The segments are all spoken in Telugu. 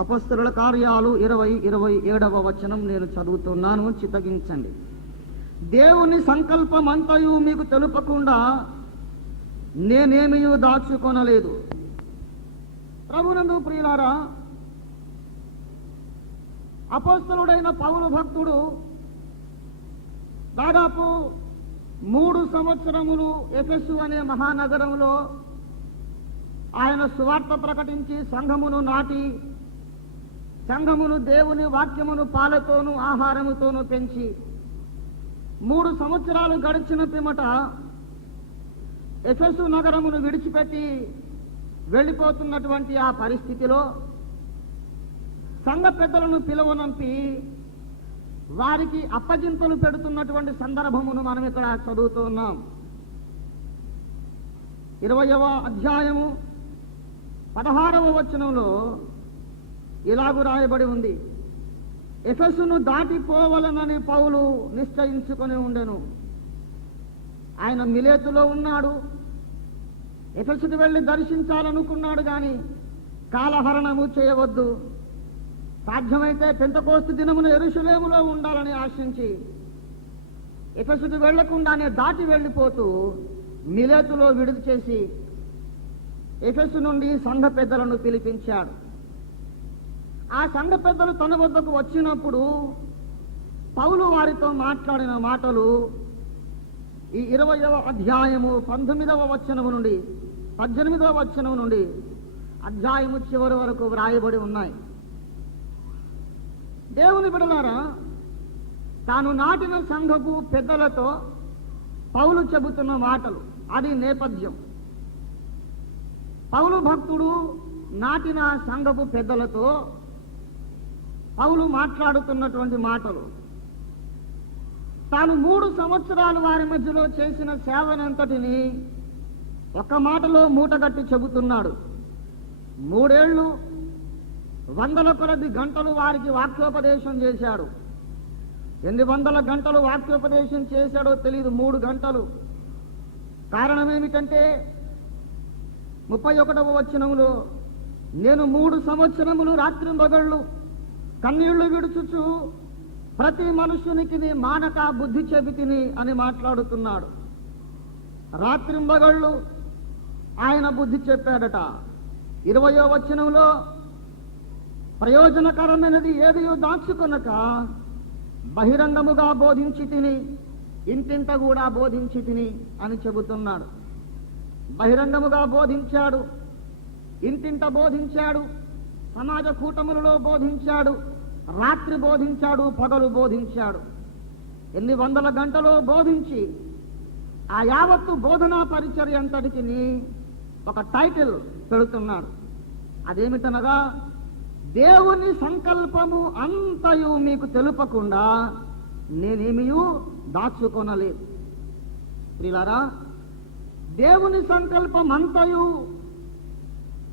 అపొస్తలుల కార్యాలు 20:27 వచనం నేను చదువుతున్నాను, చిత్తగించండి. దేవుని సంకల్పమంతయు మీకు తెలుపకుండా నేనేమీ దాచుకొనలేదు. ప్రభునందు ప్రియులారా, అపొస్తలుడైన పౌలు భక్తుడు దాదాపు 3 సంవత్సరములు ఎఫెసు అనే మహానగరంలో ఆయన సువార్త ప్రకటించి సంఘమును నాటి, సంఘమును దేవుని వాక్యమును పాలతోనూ ఆహారముతోనూ పెంచి 3 సంవత్సరాలు గడిచిన పిమ్మట ఎఫెసు నగరమును విడిచిపెట్టి వెళ్ళిపోతున్నటువంటి ఆ పరిస్థితిలో సంఘ పెద్దలను పిలువనంపి వారికి అప్పగింతలు పెడుతున్నటువంటి సందర్భమును మనం ఇక్కడ చదువుతూ ఉన్నాం. 20వ అధ్యాయము 16వ వచనంలో ఇలాగు రాయబడి ఉంది: ఎఫెసును దాటిపోవలనని పౌలు నిశ్చయించుకొని ఉండెను. ఆయన మిలేతులో ఉన్నాడు. ఎఫెసుకు వెళ్ళి దర్శించాలనుకున్నాడు, కానీ కాలహరణము చేయవద్దు, సాధ్యమైతే పెంతెకోస్తు దినమున యెరూషలేములో ఉండాలని ఆశించి ఎఫెసుకు వెళ్లకుండానే దాటి వెళ్ళిపోతూ మిలేతులో విడుదల చేసి ఎఫెసు నుండి సంఘ పెద్దలను పిలిపించాడు. ఆ సంఘ పెద్దలు తన వద్దకు వచ్చినప్పుడు పౌలు వారితో మాట్లాడిన మాటలు ఈ 20వ అధ్యాయము 19వ వచనము నుండి 18వ వచనం నుండి అధ్యాయము చివరి వరకు వ్రాయబడి ఉన్నాయి. దేవుని బిడ్డలారా, తాను నాటిన సంఘపు పెద్దలతో పౌలు చెబుతున్న మాటలు, అది నేపథ్యం. పౌలు భక్తుడు నాటిన సంఘపు పెద్దలతో పౌలు మాట్లాడుతున్నటువంటి మాటలు, తాను 3 సంవత్సరాలు వారి మధ్యలో చేసిన సేవనంతటిని ఒక్క మాటలో మూటగట్టి చెబుతున్నాడు. 3 ఏళ్ళు 100 కొలది గంటలు వారికి వాక్యోపదేశం చేశాడు. ఎన్ని 100 గంటలు వాక్యోపదేశం చేశాడో తెలియదు, 3 గంటలు. కారణం ఏమిటంటే 31వ వచనంలో, నేను 3 సంవత్సరములు రాత్రింబగళ్ళు కన్నీళ్లు విడుచుచు ప్రతి మనుషునికి మానక బుద్ధి చెబితిని అని మాట్లాడుతున్నాడు. రాత్రింబగళ్ళు ఆయన బుద్ధి చెప్పాడట. 20వ వచనంలో, ప్రయోజనకరమైనది ఏదియో దాచుకొనక బహిరంగముగా బోధించి తిని, ఇంటింట కూడా బోధించి తిని అని చెబుతున్నాడు. బహిరంగముగా బోధించాడు, ఇంటింట బోధించాడు, సమాజ కూటములలో బోధించాడు, రాత్రి బోధించాడు, పగలు బోధించాడు. ఎన్ని 100 గంటలో బోధించి ఆ యావత్తు బోధనా పరిచర్య అంతటికి ఒక టైటిల్ పెడుతున్నాడు. అదేమిటనగా, దేవుని సంకల్పము అంతయు మీకు తెలుపకుండా నేనేమీ దాచుకొనలేదు. ప్రియులారా, దేవుని సంకల్పం అంతయు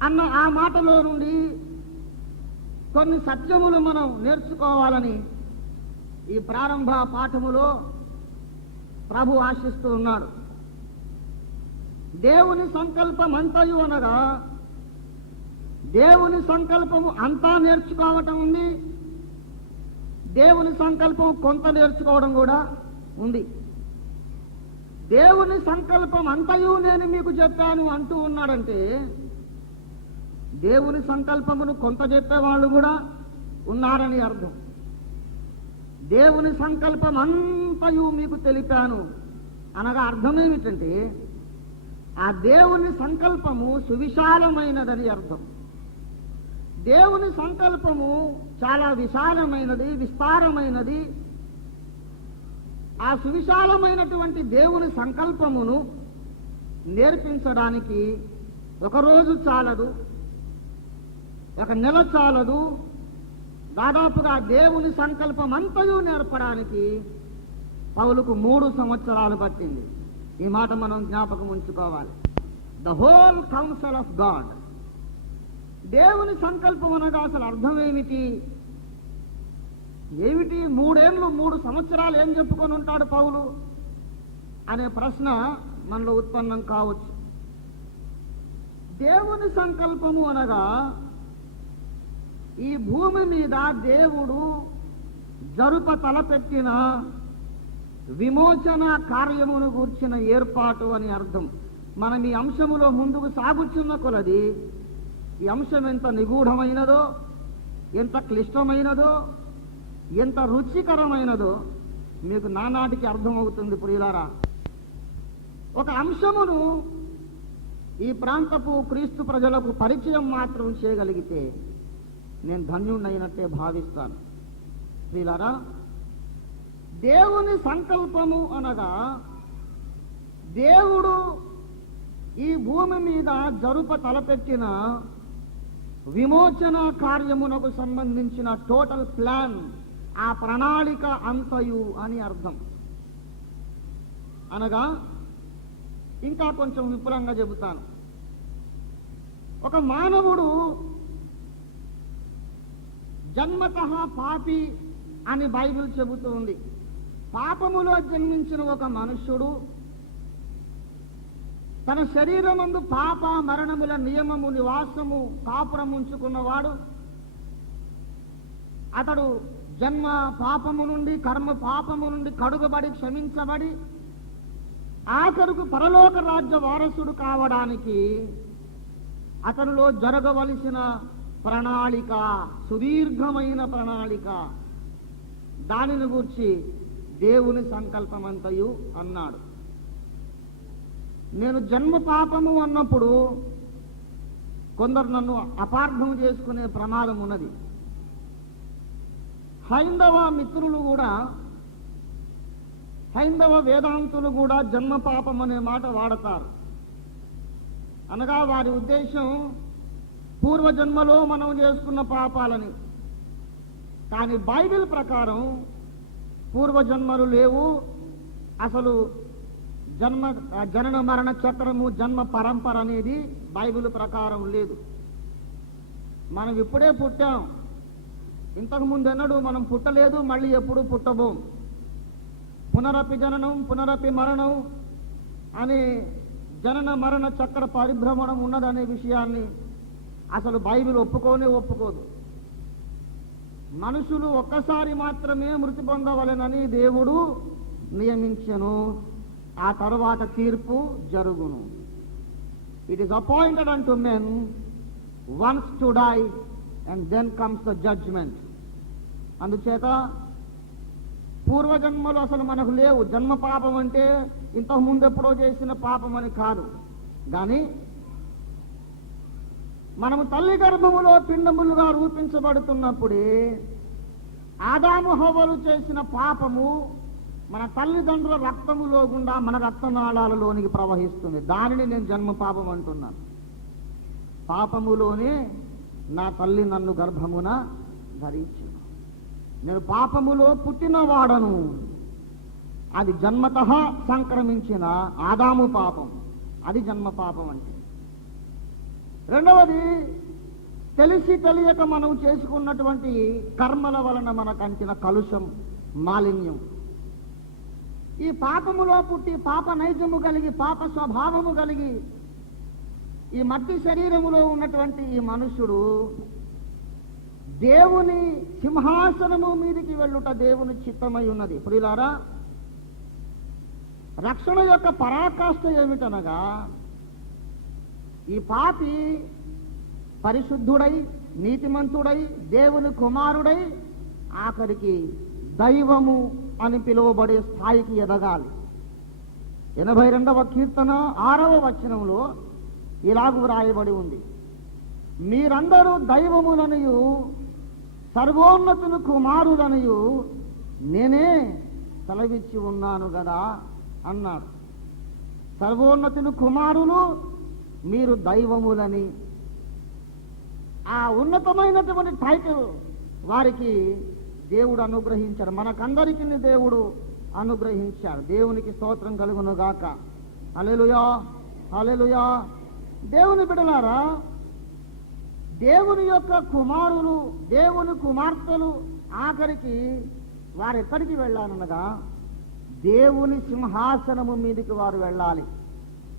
అన్న ఆ మాటలో నుండి కొన్ని సత్యములు మనం నేర్చుకోవాలని ఈ ప్రారంభ పాఠములో ప్రభు ఆశిస్తూ ఉన్నాడు. దేవుని సంకల్పం అంతయు అనగా దేవుని సంకల్పము అంతా నేర్చుకోవటం ఉంది, దేవుని సంకల్పం కొంత నేర్చుకోవడం కూడా ఉంది. దేవుని సంకల్పం అంతయు నేను మీకు చెప్పాను అంటూ ఉన్నాడంటే దేవుని సంకల్పమును కొంత చెప్పేవాళ్ళు కూడా ఉన్నారని అర్థం. దేవుని సంకల్పం అంతయు మీకు తెలిపాను అనగా అర్థం ఏమిటంటే, ఆ దేవుని సంకల్పము సువిశాలమైనదని అర్థం. దేవుని సంకల్పము చాలా విశాలమైనది, విస్తారమైనది. ఆ సువిశాలమైనటువంటి దేవుని సంకల్పమును నేర్పించడానికి ఒక రోజు చాలదు, ఒక నెల చాలదు. దాదాపుగా దేవుని సంకల్పం అంతయు నేర్పడానికి పౌలుకు 3 సంవత్సరాలు పట్టింది. ఈ మాట మనం జ్ఞాపకం ఉంచుకోవాలి. The whole council of God. దేవుని సంకల్పం అనగా అసలు అర్థం ఏమిటి? 3 ఏళ్ళు 3 సంవత్సరాలు ఏం చెప్పుకొని ఉంటాడు పౌలు అనే ప్రశ్న మనలో ఉత్పన్నం కావచ్చు. దేవుని సంకల్పము అనగా ఈ భూమి మీద దేవుడు జరుప తలపెట్టిన విమోచన కార్యమును గూర్చిన ఏర్పాటు అని అర్థం. మనం ఈ అంశములో ముందుకు సాగుచున్న కొలది ఈ అంశం ఎంత నిగూఢమైనదో, ఎంత క్లిష్టమైనదో, ఎంత రుచికరమైనదో మీకు నానాటికి అర్థమవుతుంది ప్రియులారా. ఒక అంశమును ఈ ప్రాంతపు క్రీస్తు ప్రజలకు పరిచయం మాత్రం చేయగలిగితే నేను ధన్యుణ్ణైనట్టే భావిస్తాను. ప్రియులారా, దేవుని సంకల్పము అనగా దేవుడు ఈ భూమి మీద జరుప తలపెట్టిన విమోచన కార్యమునకు సంబంధించిన టోటల్ ప్లాన్, ఆ ప్రణాళిక అంతయు అని అర్థం. అనగా ఇంకా కొంచెం విపులంగా చెబుతాను. ఒక మానవుడు జన్మతః పాపి అని బైబిల్ చెబుతుంది. పాపములో జన్మించిన ఒక మనుష్యుడు తన శరీరమందు పాప మరణముల నియమము నివాసము కాపురం ఉంచుకున్నవాడు. అతడు జన్మ పాపము నుండి, కర్మ పాపము నుండి కడుగబడి క్షమించబడి ఆఖరుకు పరలోక రాజ్య వారసుడు కావడానికి అతనిలో జరగవలసిన ప్రణాళిక, సుదీర్ఘమైన ప్రణాళిక, దానిని గూర్చి దేవుని సంకల్పమంతయు అన్నాడు. నేను జన్మ పాపము అన్నప్పుడు కొందరు నన్ను అపార్థం చేసుకునే ప్రమాదం ఉన్నది. హైందవ మిత్రులు కూడా, హైందవ వేదాంతులు కూడా జన్మ పాపం అనే మాట వాడతారు. అనగా వారి ఉద్దేశం పూర్వజన్మలో మనం చేసుకున్న పాపాలని. కానీ బైబిల్ ప్రకారం పూర్వజన్మలు లేవు. అసలు జనన మరణ చక్రము, జన్మ పరంపర అనేది బైబిల్ ప్రకారం లేదు. మనం ఇప్పుడే పుట్టాం, ఇంతకు ముందెన్నడూ మనం పుట్టలేదు, మళ్ళీ ఎప్పుడు పుట్టబోం. పునరపి జననం పునరపి మరణం అనే జనన మరణ చక్ర పరిభ్రమణం ఉన్నదనే విషయాన్ని అసలు బైబిల్ ఒప్పుకోదు. మనుషులు ఒక్కసారి మాత్రమే మృతి పొందవలెనని దేవుడు నియమించెను. ఆ తర్వాత తీర్పు జరుగును. It is appointed unto men once to die and then comes the judgement. అందుచేత పూర్వజన్మలు అసలు మనకు లేవు. జన్మ పాపం అంటే ఇంతకు ముందెప్పుడో చేసిన పాపం అని కాదు. కానీ మనము తల్లి గర్భములో పిండములుగా రూపించబడుతున్నప్పుడే ఆదాము హవ్వలు చేసిన పాపము మన తల్లిదండ్రుల రక్తములో గుండా మన రక్తనాళాలలోనికి ప్రవహిస్తుంది. దానిని నేను జన్మ పాపం అంటున్నాను. పాపములోనే నా తల్లి నన్ను గర్భమున ధరించింది. నేను పాపములో పుట్టినవాడను. అది జన్మతః సంక్రమించిన ఆదాము పాపం. అది జన్మ పాపం అంటే. రెండవది, తెలిసి తెలియక మనం చేసుకున్నటువంటి కర్మల వలన మనకు అంటిన కలుషం, మాలిన్యం. ఈ పాపములో పుట్టి పాప నైజము కలిగి, పాప స్వభావము కలిగి ఈ మట్టి శరీరములో ఉన్నటువంటి ఈ మనుష్యుడు దేవుని సింహాసనము మీదికి వెళ్ళుట దేవుని చిత్తమై ఉన్నది. ప్రియులారా, రక్షణ యొక్క పరాకాష్ఠ ఏమిటనగా ఈ పాపి పరిశుద్ధుడై, నీతిమంతుడై, దేవుని కుమారుడై ఆఖరికి దైవము అని పిలువబడే స్థాయికి ఎదగాలి. 82వ కీర్తన 6వ వచనంలో ఇలాగూ వ్రాయబడి ఉంది: మీరందరూ దైవములనియు సర్వోన్నతులు కుమారులనియు నేనే సెలవిచ్చి ఉన్నాను గదా అన్నాడు. సర్వోన్నతులు కుమారులు, మీరు దైవములని. ఆ ఉన్నతమైనటువంటి టైటిల్ వారికి దేవుడు అనుగ్రహించాడు. మనకందరికీ దేవుడు అనుగ్రహించాడు. దేవునికి స్తోత్రం కలుగును గాక. హల్లెలూయా, హల్లెలూయా. దేవుని బిడ్డలారా, దేవుని యొక్క కుమారులు, దేవుని కుమార్తెలు ఆఖరికి వారు ఎక్కడికి వెళ్ళాలనగా దేవుని సింహాసనము మీదకి వారు వెళ్ళాలి.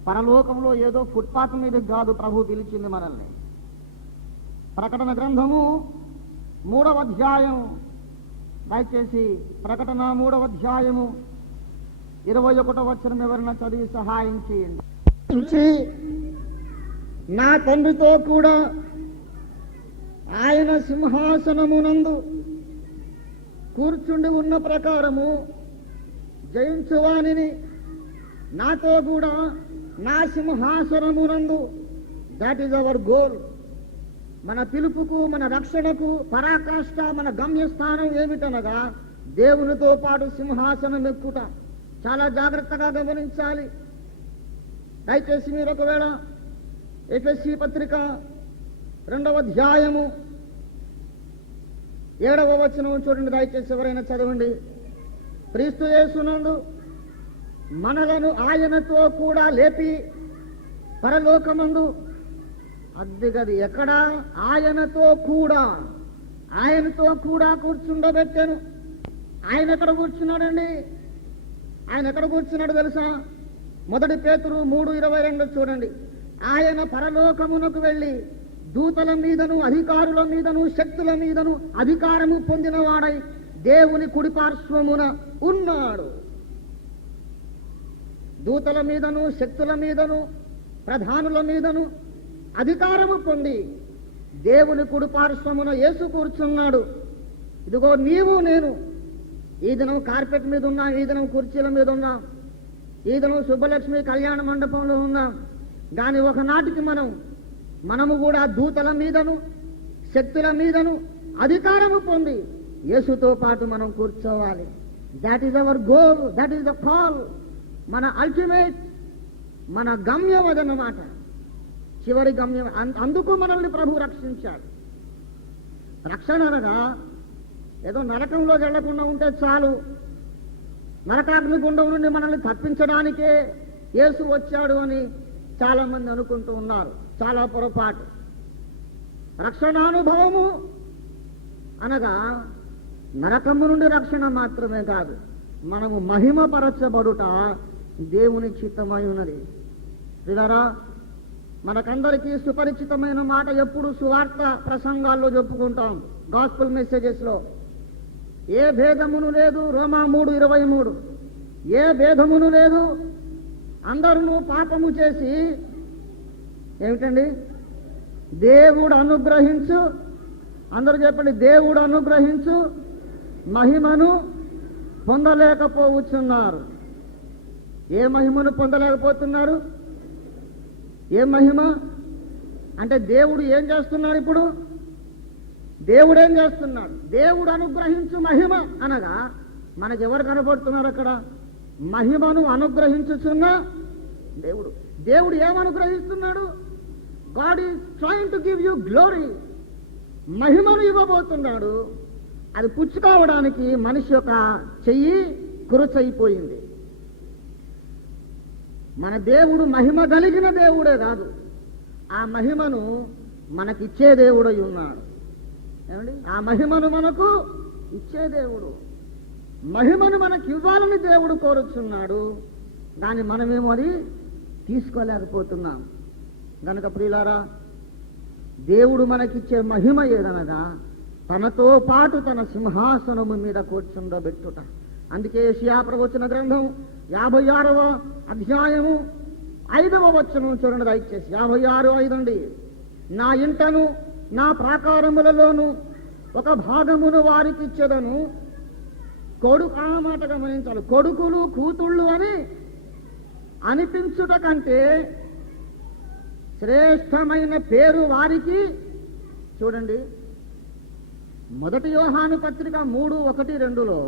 పరలోకంలో ఏదో ఫుట్పాత్ మీదకి కాదు ప్రభు పిలిచింది మనల్ని. ప్రకటన గ్రంథము 3వ అధ్యాయం, దయచేసి ప్రకటన 3వ అధ్యాయము 21వ వచనం ఎవరైనా చదివి సహాయం చేయండి. నా తండ్రితో కూడా ఆయన సింహాసనమునందు కూర్చుండి ఉన్న ప్రకారము జయించువానిని నాతో కూడా నా సింహాసనమునందు, దాట్ ఈజ్ అవర్ గోల్. మన పిలుపుకు, మన రక్షణకు పరాకాష్ఠ, మన గమ్యస్థానం ఏమిటనగా దేవునితో పాటు సింహాసనం ఎక్కుట. చాలా జాగ్రత్తగా గమనించాలి. దయచేసి మీరు ఒకవేళ ఎఫెసీ పత్రిక 2వ అధ్యాయము 7వ వచనం చూడండి. దయచేసి ఎవరైనా చదవండి. క్రీస్తు యేసునందు మనలను ఆయనతో కూడా లేపి పరలోకమందు, అద్దెగది ఎక్కడ? ఆయనతో కూడా కూర్చుండబెట్టాను. ఆయన ఎక్కడ కూర్చున్నాడండి? ఆయన ఎక్కడ కూర్చున్నాడు తెలుసా? 1 పేతురు 3:22 చూడండి. ఆయన పరలోకమునకు వెళ్ళి దూతల మీదను అధికారుల మీదను శక్తుల మీదను అధికారము పొందినవాడై దేవుని కుడిపార్శ్వమున ఉన్నాడు. దూతల మీదను శక్తుల మీదను ప్రధానుల మీదను అధికారము పొంది దేవుని కుడిపార్శ్వమున యేసు కూర్చున్నాడు. ఇదిగో నీవు నేను ఈ దినం కార్పెట్ మీద ఉన్నాం, ఈ దినం కుర్చీల మీద ఉన్నాం, ఈ దినం శుభలక్ష్మి కళ్యాణ మండపంలో ఉన్నాం. కానీ ఒకనాటికి మనము కూడా దూతల మీదను శక్తుల మీదను అధికారము పొంది యేసుతో పాటు మనం కూర్చోవాలి. That is our goal, that is the call. మన అల్టిమేట్, మన గమ్యం అదన్నమాట, చివరి గమ్యం. అందుకు మనల్ని ప్రభు రక్షించాడు. రక్షణ అనగా ఏదో నరకంలో వెళ్లకుండా ఉంటే చాలు, నరకాగ్ని గుండం నుండి మనల్ని తప్పించడానికే యేసు వచ్చాడు అని చాలా మంది అనుకుంటూ ఉన్నారు. చాలా పొరపాటు. రక్షణానుభవము అనగా నరకము నుండి రక్షణ మాత్రమే కాదు, మనము మహిమపరచబడుట దేవుని చిత్తమై ఉన్నది. పిల్లరా, మనకందరికీ సుపరిచితమైన మాట ఎప్పుడు సువార్త ప్రసంగాల్లో చెప్పుకుంటాం, గాస్పుల్ మెసేజెస్ లో. ఏ భేదమును లేదు, రోమా 3:23, ఏ భేదమును లేదు, అందరూ పాపము చేసి ఏమిటండి దేవుడు అనుగ్రహించు, అందరూ చెప్పండి, దేవుడు అనుగ్రహించు మహిమను పొందలేకపోతున్నారు. ఏ మహిమను పొందలేకపోతున్నారు? ఏ మహిమ అంటే దేవుడు ఏం చేస్తున్నాడు? ఇప్పుడు దేవుడు ఏం చేస్తున్నాడు? దేవుడు అనుగ్రహించు మహిమ అనగా మనకెవరు కనబడుతున్నారు అక్కడ? మహిమను అనుగ్రహించుచున్న దేవుడు. దేవుడు ఏమనుగ్రహిస్తున్నాడు? God is trying to give you glory. మహిమను ఇవ్వబోతున్నాడు. అది పుచ్చుకోవడానికి మనిషి యొక్క చెయ్యి కురుచైపోయింది. మన దేవుడు మహిమ కలిగిన దేవుడే కాదు, ఆ మహిమను మనకిచ్చే దేవుడై ఉన్నాడు. ఏమండి? ఆ మహిమను మనకు ఇచ్చే దేవుడు. మహిమను మనకి ఇవ్వాలని దేవుడు కోరుచున్నాడు. దాన్ని మనమేమో అది తీసుకోలేకపోతున్నాం. గనుక ప్రియులారా, దేవుడు మనకిచ్చే మహిమ ఏదనగా తనతో పాటు తన సింహాసనము మీద కూర్చుండబెట్టుట. అందుకే యెషయా ప్రవచన గ్రంథం 56వ అధ్యాయము 5వ వచనం చూడండి దయచేసి. 56:5 అండి. నా ఇంటను నా ప్రాకారములలోను ఒక భాగమును వారికి ఇచ్చెదను. ఆ మాట గమనించాలి. కొడుకులు కూతుళ్ళు అని అనిపించుట కంటే శ్రేష్టమైన పేరు వారికి. చూడండి, 1 యోహాను పత్రిక 3:1-2లో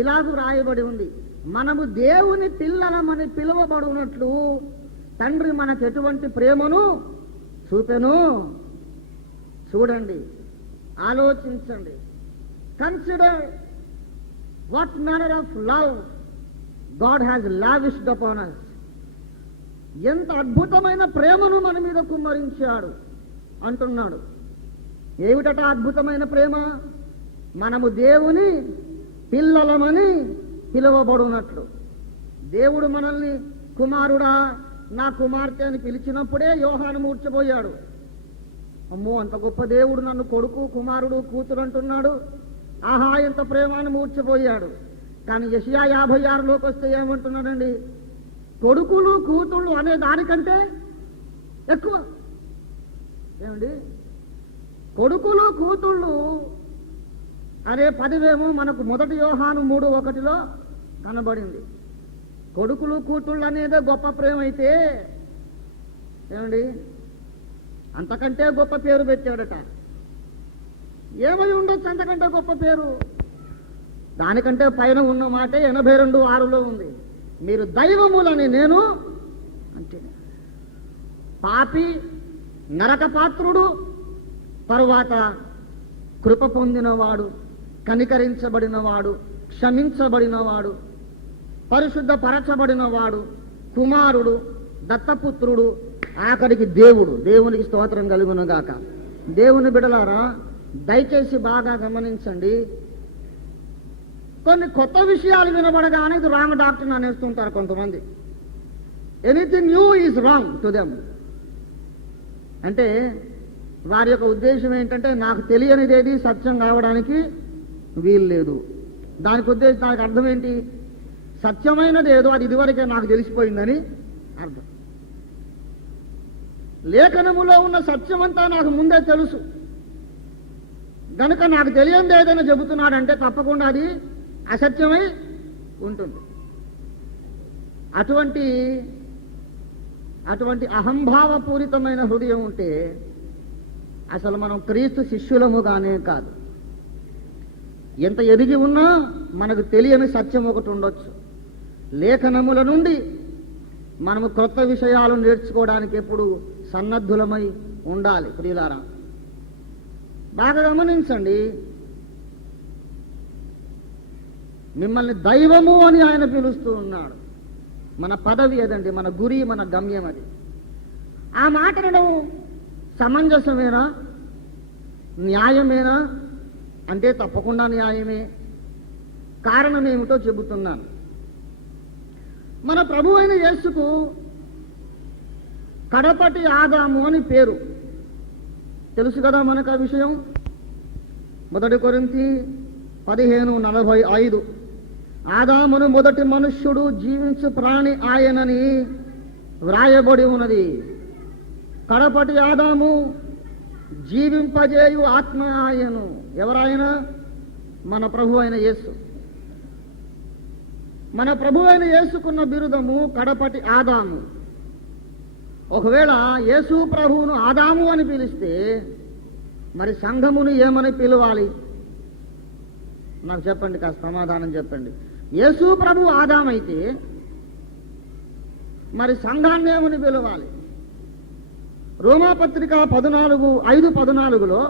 ఇలాగూ రాయబడి ఉంది, మనము దేవుని పిల్లలమని పిలువబడినట్లు తండ్రి మనకు ఎటువంటి ప్రేమను చూపెను. చూడండి, ఆలోచించండి. Consider what manner of love God has lavished upon us. ఎంత అద్భుతమైన ప్రేమను మన మీద కుమ్మరించాడు అంటున్నాడు. ఏమిటట అద్భుతమైన ప్రేమ? మనము దేవుని పిల్లలమని పిలువబడినట్లు. దేవుడు మనల్ని కుమారుడా, నా కుమార్తె అని పిలిచినప్పుడే యోహాను మూర్చబోయాడు. అమ్మో అంత గొప్ప దేవుడు నన్ను కొడుకు కుమారుడు కూతురు అంటున్నాడు, ఆహా ఎంత ప్రేమాన్ని మూర్చిపోయాడు. కానీ యెషయా 56లోకి వస్తే ఏమంటున్నాడండి? కొడుకులు కూతుళ్ళు అనే దానికంటే ఎక్కువ. ఏమండి, కొడుకులు కూతుళ్ళు అనే పదవేమో మనకు 1 యోహాను 3:1 కనబడింది. కొడుకులు కూతుళ్ళు అనేదే గొప్ప ప్రేమ అయితే, ఏమండి, అంతకంటే గొప్ప పేరు పెట్టాడట. ఏమై ఉండొచ్చు అంతకంటే గొప్ప పేరు? దానికంటే పైన ఉన్న మాట 82:6లో ఉంది. మీరు దైవములని నేను అంటే పాపి, నరకపాత్రుడు, తరువాత కృప పొందినవాడు, కనికరించబడినవాడు, క్షమించబడినవాడు, పరిశుద్ధపరచబడినవాడు, కుమారుడు, దత్తపుత్రుడు, ఆఖరికి దేవుడు. దేవునికి స్తోత్రం కలుగునుగాక. దేవుని బిడలారా, దయచేసి బాగా గమనించండి. కొన్ని కొత్త విషయాలు వినబడగానే ఇది రాంగ్ డాక్టర్ అనేస్తుంటారు కొంతమంది. Anything new is wrong to them. అంటే వారి యొక్క ఉద్దేశం ఏంటంటే, నాకు తెలియనిదేది సత్యం కావడానికి వీలు లేదు. దానికి అర్థం ఏంటి? సత్యమైనది ఏదో అది ఇదివరకే నాకు తెలిసిపోయిందని అర్థం. లేఖనములో ఉన్న సత్యమంతా నాకు ముందే తెలుసు గనుక నాకు తెలియంది ఏదైనా చెబుతున్నాడంటే తప్పకుండా అది అసత్యమై ఉంటుంది. అటువంటి అహంభావపూరితమైన హృదయం ఉంటే అసలు మనం క్రీస్తు శిష్యులముగానే కాదు. ఎంత ఎదిగి ఉన్నా మనకు తెలియని సత్యం ఒకటి ఉండొచ్చు. లేఖనముల నుండి మనము కొత్త విషయాలు నేర్చుకోవడానికి ఎప్పుడు సన్నద్ధులమై ఉండాలి. ప్రియులారా, బాగా గమనించండి. మిమ్మల్ని దైవము అని ఆయన పిలుస్తూ ఉన్నాడు. మన పదవి అదండి, మన గురి, మన గమ్యం అది. ఆ మాట అనడం సమంజసమేనా, న్యాయమేనా అంటే తప్పకుండా న్యాయమే. కారణం ఏమిటో చెబుతున్నాను. మన ప్రభు అయిన యేసుకు కడపటి ఆదాము అని పేరు. తెలుసు కదా మనకు ఆ విషయం. 1 కొరింథీ 15:45 ఆదామును మొదటి మనుష్యుడు, జీవించు ప్రాణి ఆయనని వ్రాయబడి ఉన్నది. కడపటి ఆదాము, జీవింపజేయు ఆత్మ ఆయను. ఎవరాయన? మన ప్రభు అయిన యేసు. మన ప్రభు అయిన యేసుకున్న బిరుదము కడపటి ఆదాము. ఒకవేళ యేసు ప్రభువును ఆదాము అని పిలిస్తే మరి సంఘమును ఏమని పిలవాలి? నాకు చెప్పండి, కాస్త సమాధానం చెప్పండి. యేసు ప్రభు ఆదామైతే మరి సంఘాన్ని ఏమని పిలవాలి? రోమాపత్రిక 5:14లో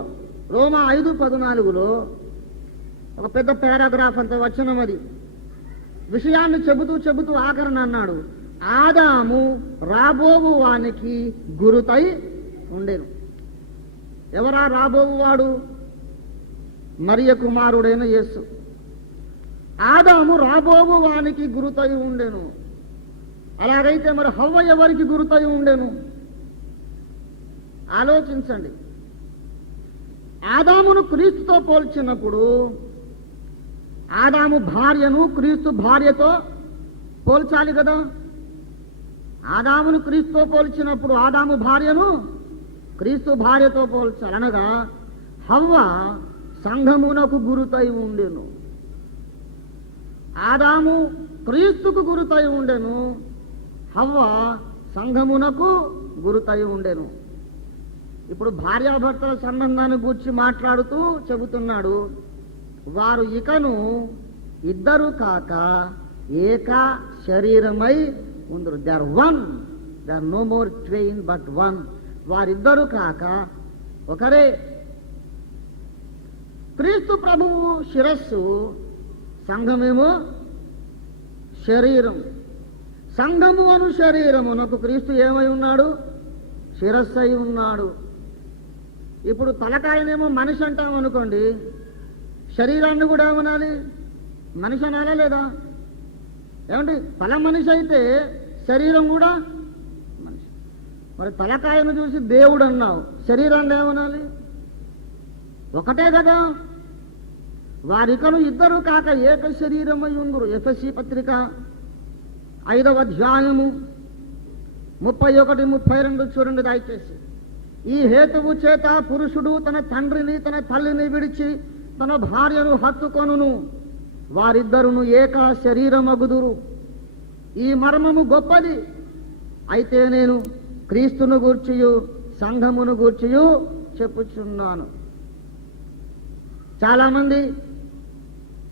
రోమా 5:14లో ఒక పెద్ద పారాగ్రాఫ్ అంత వచనం అది. విషయాన్ని చెబుతూ ఆఖరణ అన్నాడు, ఆదాము రాబోవు వానికి గురుతై ఉండేను. ఎవరా రాబోవువాడు? మరియ కుమారుడైన యేసు. ఆదాము రాబోవు వానికి గురుతై ఉండెను. అలాగైతే మరి హవ్వ ఎవరికి గురుతై ఉండెను? ఆలోచించండి. ఆదామును క్రీస్తుతో పోల్చినప్పుడు ఆదాము భార్యను క్రీస్తు భార్యతో పోల్చాలి కదా. ఆదామును క్రీస్తుతో పోల్చినప్పుడు ఆదాము భార్యను క్రీస్తు భార్యతో పోల్చాలి. అనగా హవ్వ సంఘమునకు గురుతై ఉండెను. ఆదాము క్రీస్తుకు గురుతై ఉండెను, హవ్వ సంఘమునకు గురుతై ఉండెను. ఇప్పుడు భార్యాభర్తల సంబంధాన్ని గూర్చి మాట్లాడుతూ చెబుతున్నాడు, వారు ఇకను ఇద్దరు కాక ఏక శరీరమై ఉందరు. They are one, they are no more twain but one. వారిద్దరు కాక ఒకరే. క్రీస్తు ప్రభువు శిరస్సు, సంఘమేమో శరీరం. సంఘము అను శరీరమునకు క్రీస్తు ఏమై ఉన్నాడు? శిరస్సు అయి ఉన్నాడు. ఇప్పుడు తలకాయనేమో మనిషి అంటాం అనుకోండి, శరీరాన్ని కూడా ఏమనాలి? మనిషి అనాలా లేదా? ఏమండి, తల మనిషి అయితే శరీరం కూడా మనిషి. మరి తలకాయను చూసి దేవుడు అన్నావు, శరీరాన్ని ఏమనాలి? ఒకటే కదా. వారికను ఇద్దరు కాక ఏక శరీరమై ఉందురు. ఎఫెసీ పత్రిక 5వ అధ్యాయము 31, 32 చూడండి దయచేసి. ఈ హేతువు చేత పురుషుడు తన తండ్రిని తన తల్లిని విడిచి తన భార్యను హత్తుకొనును, వారిద్దరును ఏక శరీరమగుదురు. ఈ మర్మము గొప్పది. అయితే నేను క్రీస్తును గూర్చియు సంఘమును గూర్చియు చెప్పుచున్నాను. చాలామంది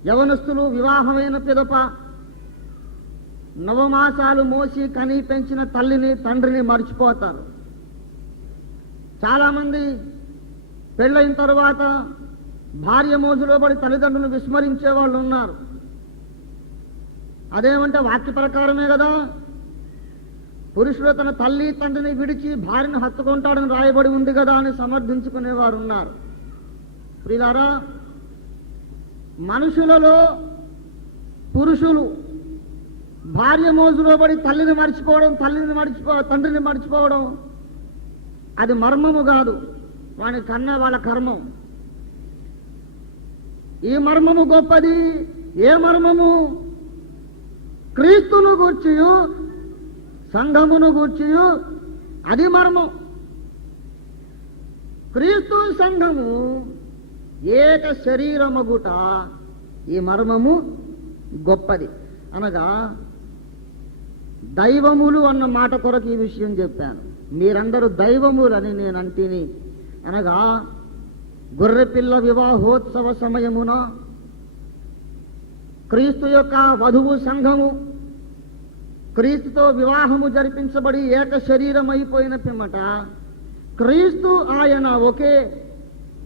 యవనస్తులు వివాహమైన పిదప నవమాసాలు మోసి కని పెంచిన తల్లిని తండ్రిని మర్చిపోతారు. చాలామంది పెళ్ళైన తరువాత భార్య మోజులో పడి తల్లిదండ్రులను విస్మరించే వాళ్ళు ఉన్నారు. అదేమంటే వాక్య ప్రకారమే కదా. పురుషుడు తన తల్లి తండ్రిని విడిచి భార్యను హత్తుకుంటాడని రాయబడి ఉంది కదా అని సమర్థించుకునేవారు ఉన్నారు. ప్రియులారా, మనుషులలో పురుషులు భార్య మోజులో పడి తల్లిని మర్చిపోవడం, తండ్రిని మర్చిపోవడం అది మర్మము కాదు, వాని కన్నా వాళ్ళ కర్మం. ఈ మర్మము గొప్పది. ఏ మర్మము? క్రీస్తును గూర్చియు సంఘమును గూర్చియు అది మర్మం. క్రీస్తు సంఘము ఏక శరీరమగుట, ఈ మర్మము గొప్పది. అనగా దైవములు అన్న మాట కొరకు ఈ విషయం చెప్పాను. మీరందరూ దైవములని నేను అంటిని. అనగా గొర్రెపిల్ల వివాహోత్సవ సమయమున క్రీస్తు యొక్క వధువు సంఘము క్రీస్తుతో వివాహము జరిపించబడి ఏక శరీరం అయిపోయిన పిమ్మట క్రీస్తు ఆయన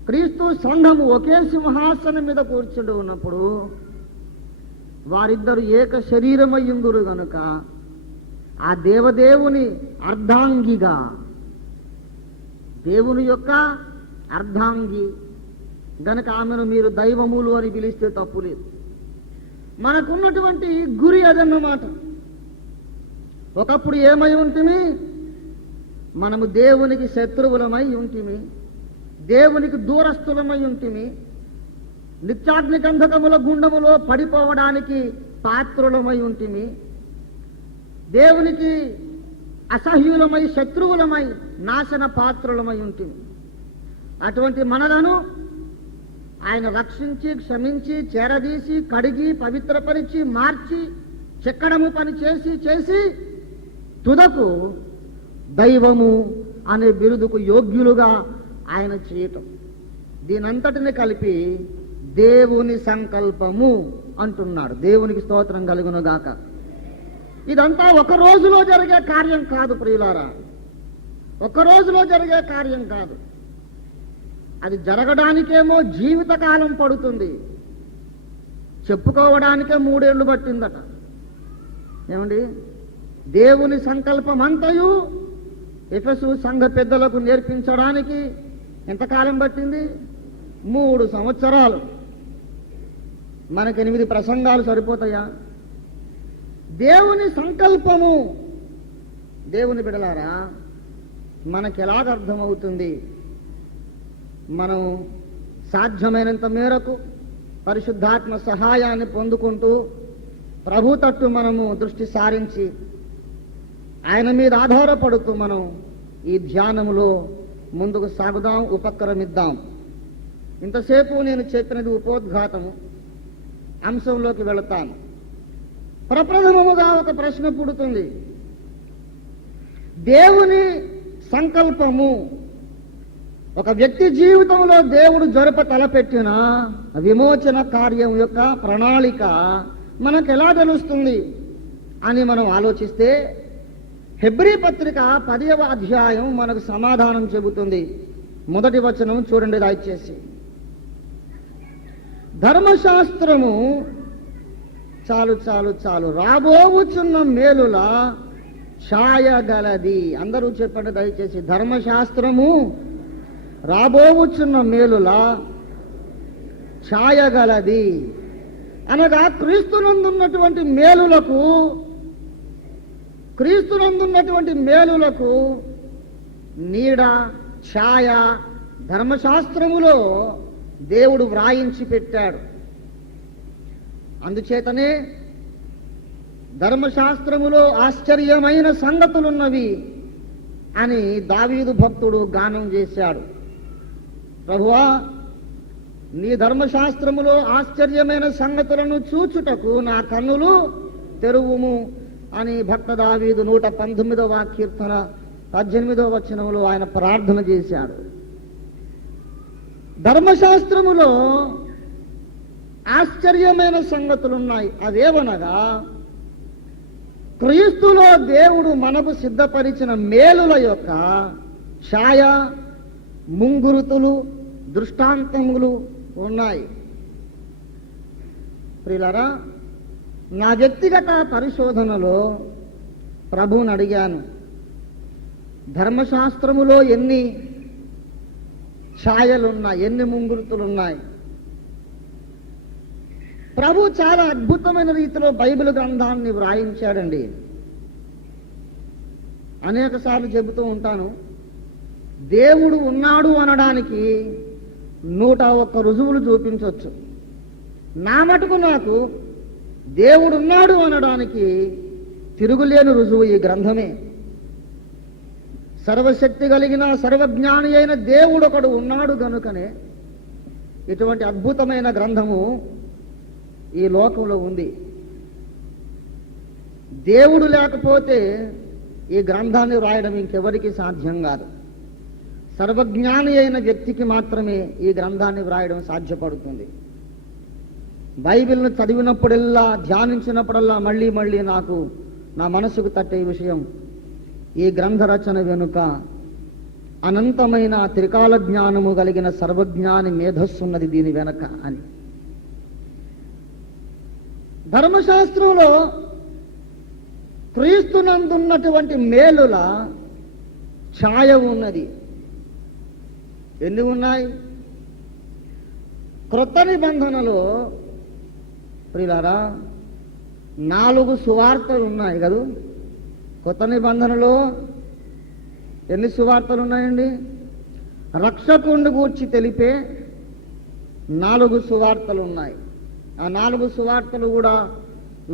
క్రీస్తు సంఘము ఒకే సింహాసనం మీద కూర్చుండి ఉన్నప్పుడు వారిద్దరు ఏక శరీరమయ్యుందురు గనుక ఆ దేవదేవుని అర్ధాంగిగా, దేవుని యొక్క అర్ధాంగి గనక ఆమెను మీరు దైవములు అని పిలిస్తే తప్పు లేదు. మనకున్నటువంటి గురి అదన్నమాట. ఒకప్పుడు ఏమై ఉంటిమి? మనము దేవునికి శత్రువులమై ఉంటిమి, దేవునికి దూరస్థులమై ఉంటిమి, నిత్యాగ్ని గంధకముల గుండములో పడిపోవడానికి పాత్రులమై ఉంటిమి, దేవునికి అసహ్యులమై శత్రువులమై నాశన పాత్రులమై ఉంటుంది. అటువంటి మనలను ఆయన రక్షించి క్షమించి చేరదీసి కడిగి పవిత్రపరిచి మార్చి చెక్కడము పని చేసి తుదకు దైవము అనే బిరుదుకు యోగ్యులుగా ఆయన చేయటం, దీనంతటిని కలిపి దేవుని సంకల్పము అంటున్నాడు. దేవునికి స్తోత్రం కలుగునుగాక. ఇదంతా ఒక రోజులో జరిగే కార్యం కాదు ప్రియులారా, ఒక రోజులో జరిగే కార్యం కాదు. అది జరగడానికేమో జీవితకాలం పడుతుంది, చెప్పుకోవడానికే 3 ఏళ్ళు పట్టిందట. ఏమండి, దేవుని సంకల్పం అంతయు ఎఫెసు సంఘ పెద్దలకు నేర్పించడానికి ఎంతకాలం పట్టింది? 3 సంవత్సరాలు. మనకు 8 ప్రసంగాలు సరిపోతాయా? దేవుని సంకల్పము, దేవుని బిడలారా, మనకెలాగ అర్థమవుతుంది? మనం సాధ్యమైనంత మేరకు పరిశుద్ధాత్మ సహాయాన్ని పొందుకుంటూ ప్రభు తట్టు మనము దృష్టి సారించి ఆయన మీద ఆధారపడుతూ మనం ఈ ధ్యానములో ముందుకు సాగుదాం, ఉపక్రమిద్దాం. ఇంతసేపు నేను చెప్పినది ఉపోద్ఘాతము. అంశంలోకి వెళతాను. ప్రప్రథమముగా ఒక ప్రశ్న పుడుతుంది. దేవుని సంకల్పము ఒక వ్యక్తి జీవితంలో దేవుడు జరుప తలపెట్టిన విమోచన కార్యం యొక్క ప్రణాళిక మనకు ఎలా తెలుస్తుంది అని మనం ఆలోచిస్తే హెబ్రీ పత్రిక 10వ అధ్యాయం మనకు సమాధానం చెబుతుంది. మొదటి వచనం చూడండి దయచేసి. ధర్మశాస్త్రము చాలు చాలు చాలు రాబోవుచున్న మేలుల ఛాయగలది. అందరూ చెప్పండి దయచేసి. ధర్మశాస్త్రము రాబోవుచున్న మేలుల ఛాయగలది అనగా క్రీస్తునందున్నటువంటి మేలులకు నీడ, ఛాయ ధర్మశాస్త్రములో దేవుడు వ్రాయించి పెట్టాడు. అందుచేతనే ధర్మశాస్త్రములో ఆశ్చర్యమైన సంగతులున్నవి అని దావీదు భక్తుడు గానం చేశాడు. ప్రభువా, నీ ధర్మశాస్త్రములో ఆశ్చర్యమైన సంగతులను చూచుటకు నా కన్నులు తెరువుము అని భక్త దావీదు 119వ కీర్తన 18వ వచనంలో ఆయన ప్రార్థన చేశాడు. ధర్మశాస్త్రములో ఆశ్చర్యమైన సంగతులున్నాయి. అవేవనగా, క్రీస్తులో దేవుడు మనకు సిద్ధపరిచిన మేలుల యొక్క ఛాయ, ముంగురుతులు, దృష్టాంతములు ఉన్నాయి. ప్రియులారా, నా వ్యక్తిగత పరిశోధనలో ప్రభువుని అడిగాను, ధర్మశాస్త్రములో ఎన్ని ఛాయలున్నాయి, ఎన్ని ముంగురుతులున్నాయి? ప్రభు చాలా అద్భుతమైన రీతిలో బైబిల్ గ్రంథాన్ని వ్రాయించాడండి. అనేక సార్లు చెబుతూ ఉంటాను, దేవుడు ఉన్నాడు అనడానికి 101 రుజువులు చూపించవచ్చు. నా మటుకు నాకు దేవుడు ఉన్నాడు అనడానికి తిరుగులేని రుజువు ఈ గ్రంథమే. సర్వశక్తి కలిగిన సర్వజ్ఞాని అయిన దేవుడు ఒకడు ఉన్నాడు గనుకనే ఇటువంటి అద్భుతమైన గ్రంథము ఈ లోకంలో ఉంది. దేవుడు లేకపోతే ఈ గ్రంథాన్ని రాయడం ఇంకెవరికి సాధ్యం కాదు. సర్వజ్ఞాని అయిన వ్యక్తికి మాత్రమే ఈ గ్రంథాన్ని వ్రాయడం సాధ్యపడుతుంది. బైబిల్ను చదివినప్పుడల్లా, ధ్యానించినప్పుడల్లా మళ్ళీ మళ్ళీ నాకు నా మనసుకు తట్టే విషయం, ఈ గ్రంథ రచన వెనుక అనంతమైన త్రికాల జ్ఞానము కలిగిన సర్వజ్ఞాని మేధస్సున్నది దీని వెనక అని. ధర్మశాస్త్రంలో క్రీస్తునందున్నటువంటి మేలుల ఛాయ ఉన్నది. ఎన్ని ఉన్నాయి? క్రొత్త నిబంధనలో ప్రియులారా 4 సువార్తలు ఉన్నాయి కదా. కొత్త నిబంధనలో ఎన్ని సువార్తలు ఉన్నాయండి? రక్షకుణ్ణి గూర్చి తెలిపే 4 సువార్తలు ఉన్నాయి. ఆ 4 సువార్తలు కూడా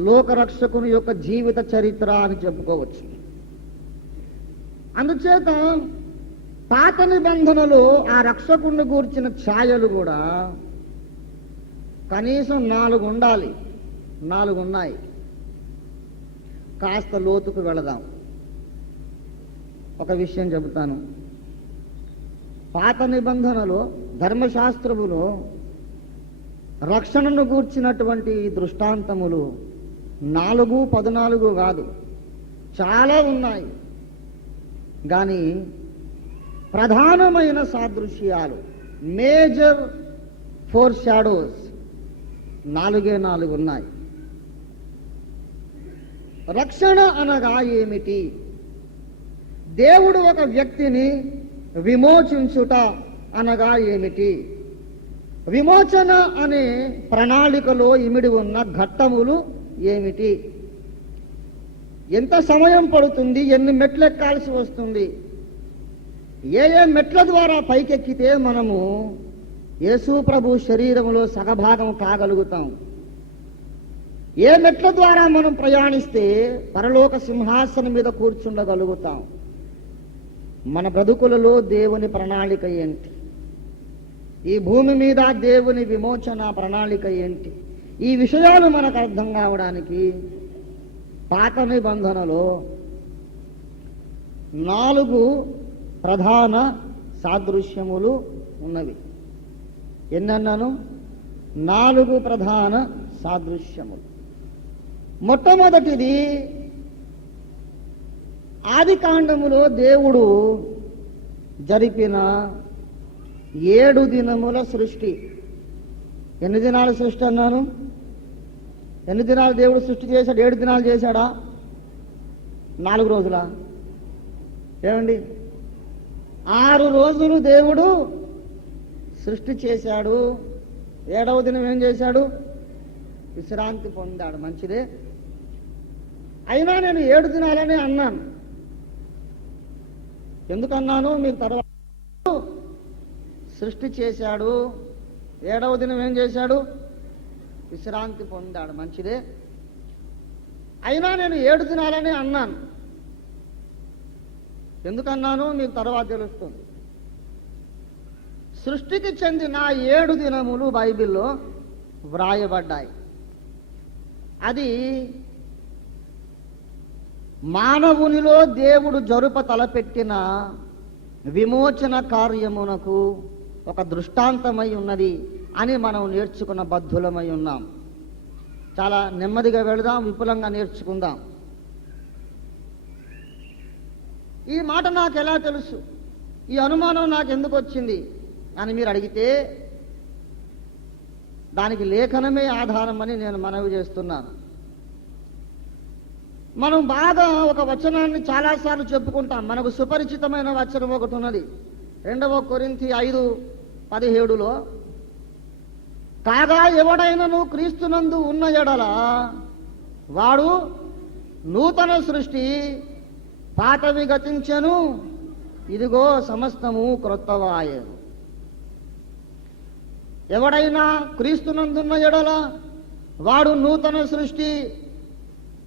లోకరక్షకుని యొక్క జీవిత చరిత్ర అని చెప్పుకోవచ్చు. అందుచేత పాత నిబంధనలో ఆ రక్షకుణ్ణి గూర్చిన ఛాయలు కూడా కనీసం 4 ఉండాలి. 4 ఉన్నాయి. కాస్త లోతుకు వెళదాం. ఒక విషయం చెబుతాను. పాత నిబంధనలో ధర్మశాస్త్రములో రక్షణను గూర్చినటువంటి దృష్టాంతములు 4, 14 కాదు, చాలా ఉన్నాయి. కానీ ప్రధానమైన సాదృశ్యాలు, మేజర్ ఫోర్ షాడోస్ 4 ఉన్నాయి. రక్షణ అనగా ఏమిటి? దేవుడు ఒక వ్యక్తిని విమోచించుట అనగా ఏమిటి? విమోచన అనే ప్రణాళికలో ఇమిడి ఉన్న ఘట్టములు ఏమిటి? ఎంత సమయం పడుతుంది? ఎన్ని మెట్లు ఎక్కాల్సి వస్తుంది? ఏ మెట్ల ద్వారా పైకెక్కితే మనము యేసు ప్రభు శరీరములో సగభాగం కాగలుగుతాం? ఏ మెట్ల ద్వారా మనం ప్రయాణిస్తే పరలోక సింహాసనం మీద కూర్చుండగలుగుతాం? మన బ్రతుకులలో దేవుని ప్రణాళిక ఏంటి? ఈ భూమి మీద దేవుని విమోచన ప్రణాళిక ఏంటి? ఈ విషయాలు మనకు అర్థం కావడానికి పాత నిబంధనలో 4 ప్రధాన సాదృశ్యములు ఉన్నవి. ఎన్నన్నాను? 4 ప్రధాన సాదృశ్యములు. మొట్టమొదటిది ఆదికాండములో దేవుడు జరిపిన 7 దినముల సృష్టి. ఎన్ని దినాల సృష్టి అన్నాను? ఎన్ని దినాలు దేవుడు సృష్టి చేశాడు? 7 దినాలు చేశాడా? 4 రోజులా? ఏమండి? 6 రోజులు దేవుడు సృష్టి చేశాడు. 7వ దినం ఏం చేశాడు? విశ్రాంతి పొందాడు. మంచిదే. అయినా నేను 7 దినాలని అన్నాను. ఎందుకన్నాను మీకు తర్వాత సృష్టి చేశాడు, 7వ దినం ఏం చేశాడు? విశ్రాంతి పొందాడు. మంచిదే. అయినా నేను 7 దినాలని అన్నాను. ఎందుకన్నాను మీకు తర్వాత తెలుస్తుంది. సృష్టికి చెందిన 7 దినములు బైబిల్లో వ్రాయబడ్డాయి. అది మానవునిలో దేవుడు జరుప తలపెట్టిన విమోచన కార్యమునకు ఒక దృష్టాంతమై ఉన్నది అని మనం నేర్చుకున్న బద్ధులమై ఉన్నాం. చాలా నెమ్మదిగా వెళదాం, విపులంగా నేర్చుకుందాం. ఈ మాట నాకు ఎలా తెలుసు, ఈ అనుమానం నాకు ఎందుకు వచ్చింది అని మీరు అడిగితే దానికి లేఖనమే ఆధారమని నేను మనవి చేస్తున్నాను. మనం బాగా ఒక వచనాన్ని చాలాసార్లు చెప్పుకుంటాం. మనకు సుపరిచితమైన వచనం ఒకటి ఉన్నది. 2 కొరింథీ 5:17 కాగా ఎవడైనను క్రీస్తునందు ఉన్న ఎడల వాడు నూతన సృష్టి, పాతవి గతించెను, ఇదిగో సమస్తము క్రొత్తవాయెను. ఎవడైనా క్రీస్తునందున్న ఎడల వాడు నూతన సృష్టి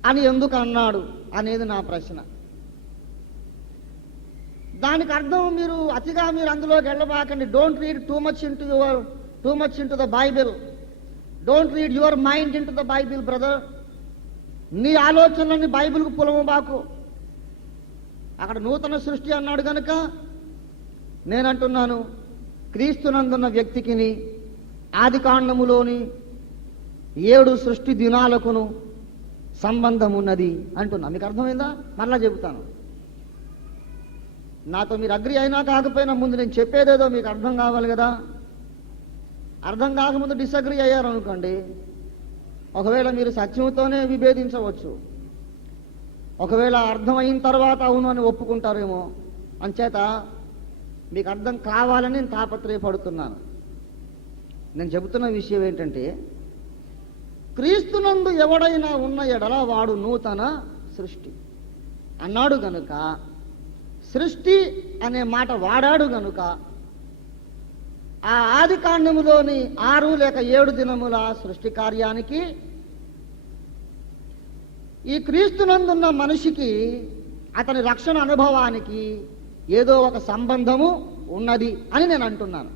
అని ఎందుకు అన్నాడు అనేది నా ప్రశ్న. దానికి అర్థం మీరు అతిగా అందులోకి వెళ్ళబాకండి. Don't read too much into the Bible. Don't read your mind into the Bible brother. నీ ఆలోచనలని బైబిల్కు పులమబాకు. అక్కడ నూతన సృష్టి అన్నాడు కనుక నేనంటున్నాను, క్రీస్తునందున్న వ్యక్తికిని ఆది కాండములోని 7 సృష్టి దినాలకును సంబంధం ఉన్నది అంటున్నా. మీకు అర్థమైందా? మరలా చెబుతాను. నాతో మీరు అగ్రి అయినా కాకపోయినా ముందు నేను చెప్పేదేదో మీకు అర్థం కావాలి కదా. అర్థం కాకముందు డిసగ్రీ అయ్యారు అనుకోండి, ఒకవేళ మీరు సత్యంతోనే విభేదించవచ్చు, ఒకవేళ అర్థమైన తర్వాత అవును అని ఒప్పుకుంటారేమో. అంచేత మీకు అర్థం కావాలని నేను తాపత్రయపడుతున్నాను. నేను చెబుతున్న విషయం ఏంటంటే, క్రీస్తునందు ఎవడైనా ఉన్న ఎడల వాడు నూతన సృష్టి అన్నాడు గనుక, సృష్టి అనే మాట వాడాడు గనుక, ఆ ఆది కాండములోని 6 లేక 7 దినముల సృష్టి కార్యానికి ఈ క్రీస్తునందున్న మనిషికి అతని రక్షణ అనుభవానికి ఏదో ఒక సంబంధము ఉన్నది అని నేను అంటున్నాను.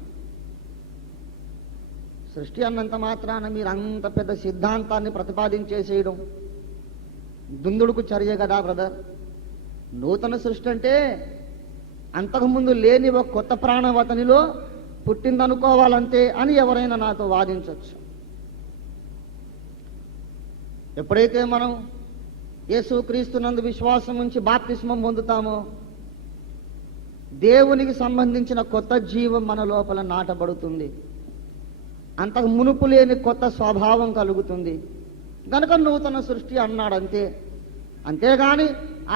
సృష్టి అన్నంత మాత్రాన మీరు అంత పెద్ద సిద్ధాంతాన్ని ప్రతిపాదించేసేయడం దుందుడుకు చర్య కదా బ్రదర్. నూతన సృష్టి అంటే అంతకుముందు లేని ఒక కొత్త ప్రాణం అతనిలో పుట్టిందనుకోవాలంతే అని ఎవరైనా నాతో వాదించవచ్చు. ఎప్పుడైతే మనం యేసు క్రీస్తునందు విశ్వాసం ఉంచి బాప్తిస్మం పొందుతామో దేవునికి సంబంధించిన కొత్త జీవం మన లోపల నాటబడుతుంది. అంతకు మునుపు లేని కొత్త స్వభావం కలుగుతుంది. కనుక నూతన సృష్టి అన్నాడు అంతే. అంతేగాని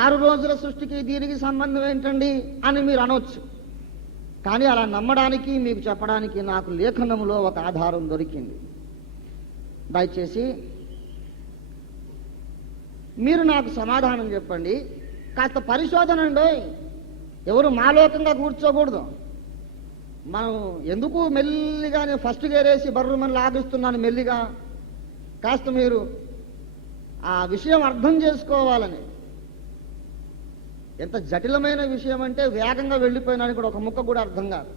6 రోజుల సృష్టికి దీనికి సంబంధం ఏంటండి అని మీరు అనొచ్చు. కానీ అలా నమ్మడానికి మీకు చెప్పడానికి నాకు లేఖనంలో ఒక ఆధారం దొరికింది. దయచేసి మీరు నాకు సమాధానం చెప్పండి. కాస్త పరిశోధన అండి. ఎవరు మాలోకంగా కూర్చోకూడదు. మనం ఎందుకు మెల్లిగా నేను ఫస్ట్ గేరేసి బర్రుమని లాగిస్తున్నాను మెల్లిగా, కాస్త మీరు ఆ విషయం అర్థం చేసుకోవాలని. ఎంత జటిలమైన విషయం అంటే వేగంగా వెళ్ళిపోయినానికి కూడా ఒక ముక్క కూడా అర్థం కాదు.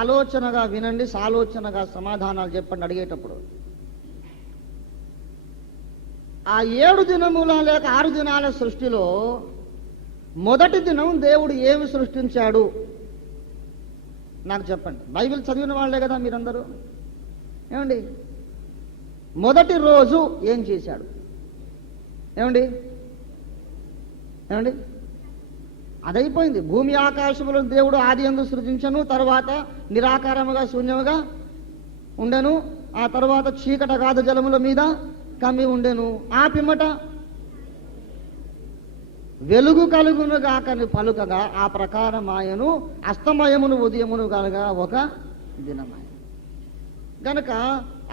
ఆలోచనగా వినండి, సాలోచనగా సమాధానాలు చెప్పండి అడిగేటప్పుడు. ఆ 7 దినముల లేక 6 దినాల సృష్టిలో మొదటి దినం దేవుడు ఏమి సృష్టించాడు నాకు చెప్పండి. బైబిల్ చదివిన వాళ్ళే కదా మీరందరూ. ఏమండి, మొదటి రోజు ఏం చేశాడు? ఏమండి ఏమండి అదైపోయింది. భూమి ఆకాశములను దేవుడు ఆది యందు సృజించను, తర్వాత నిరాకారముగా శూన్యముగా ఉండెను, ఆ తర్వాత చీకట గాధ జలముల మీద కమ్మి ఉండెను, ఆ పిమ్మట వెలుగు కలుగును గాకని పలుకగా ఆ ప్రకారం ఆయను అస్తమయమును ఉదయమును కలగా ఒక దినమాయ. గనక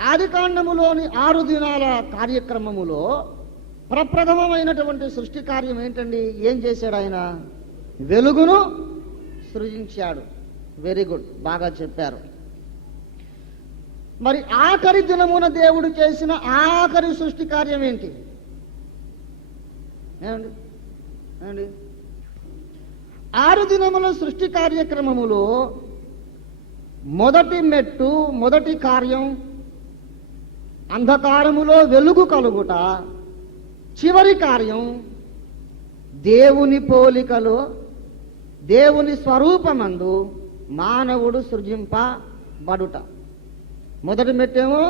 ఆది కాండములోని 6 దినాల కార్యక్రమములో ప్రప్రథమమైనటువంటి సృష్టి కార్యం ఏంటండి? ఏం చేశాడు ఆయన? వెలుగును సృజించాడు. వెరీ గుడ్, బాగా చెప్పారు. మరి ఆఖరి దినమున దేవుడు చేసిన ఆఖరి సృష్టి కార్యం ఏంటి? ఏమండి 6 దినముల సృష్టి కార్యక్రమములో మొదటి మెట్టు, మొదటి కార్యం అంధకారములో వెలుగు కలుగుట. చివరి కార్యం దేవుని పోలికలో, దేవుని స్వరూపమందు మానవుడు సృజింపబడుట. మొదటి మెట్టేమో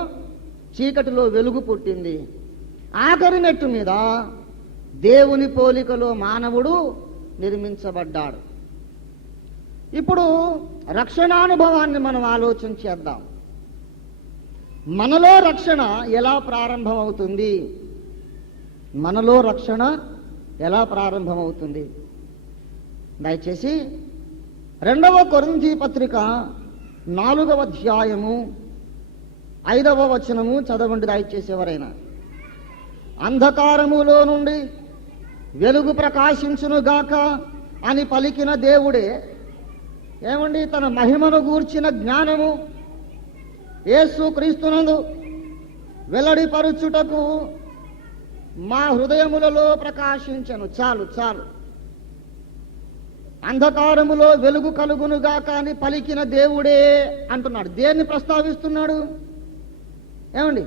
చీకటిలో వెలుగు పుట్టింది. ఆఖరి మెట్టు మీద దేవుని పోలికలో మానవుడు నిర్మించబడ్డాడు. ఇప్పుడు రక్షణానుభవాన్ని మనం ఆలోచన చేద్దాం. మనలో రక్షణ ఎలా ప్రారంభమవుతుంది? మనలో రక్షణ ఎలా ప్రారంభమవుతుంది? దయచేసి 2వ కొరింథీ పత్రిక 4వ అధ్యాయము 5వ వచనము చదవండి దయచేసి ఎవరైనా. అంధకారములో నుండి వెలుగు ప్రకాశించునుగాక అని పలికిన దేవుడే ఏమండి తన మహిమను గూర్చిన జ్ఞానము యేసు క్రీస్తునందు వెల్లడిపరుచుటకు మా హృదయములలో ప్రకాశించెను. చాలు చాలు. అంధకారములో వెలుగు కలుగునుగాక అని పలికిన దేవుడే అంటున్నాడు. దేన్ని ప్రస్తావిస్తున్నాడు? ఏమండి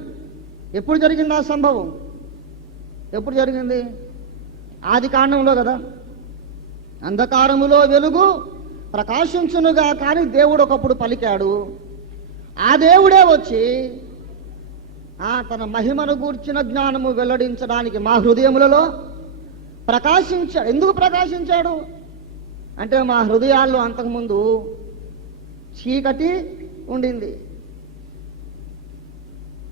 ఎప్పుడు జరిగింది ఆ సంభవం? ఎప్పుడు జరిగింది? ఆది కాండంలో కదా. అంధకారములో వెలుగు ప్రకాశించునుగా కానీ దేవుడు ఒకప్పుడు పలికాడు. ఆ దేవుడే వచ్చి తన మహిమను గూర్చిన జ్ఞానము వెల్లడించడానికి మా హృదయములలో ప్రకాశించాడు. ఎందుకు ప్రకాశించాడు అంటే మా హృదయాల్లో అంతకుముందు చీకటి ఉండింది.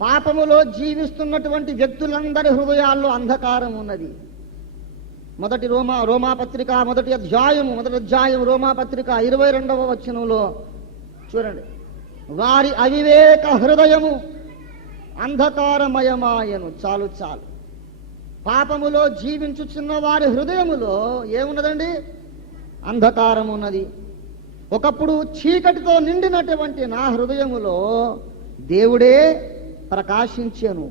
పాపములో జీవిస్తున్నటువంటి వ్యక్తులందరి హృదయాల్లో అంధకారం ఉన్నది. మొదటి రోమాపత్రిక మొదటి అధ్యాయం రోమాపత్రిక 22వ వచనంలో చూడండి. వారి అవివేక హృదయము అంధకారమయమాయను. చాలు చాలు. పాపములో జీవించుచున్న వారి హృదయములో ఏమున్నదండి? అంధకారం ఉన్నది. ఒకప్పుడు చీకటితో నిండినటువంటి నా హృదయములో దేవుడే ప్రకాశించెను.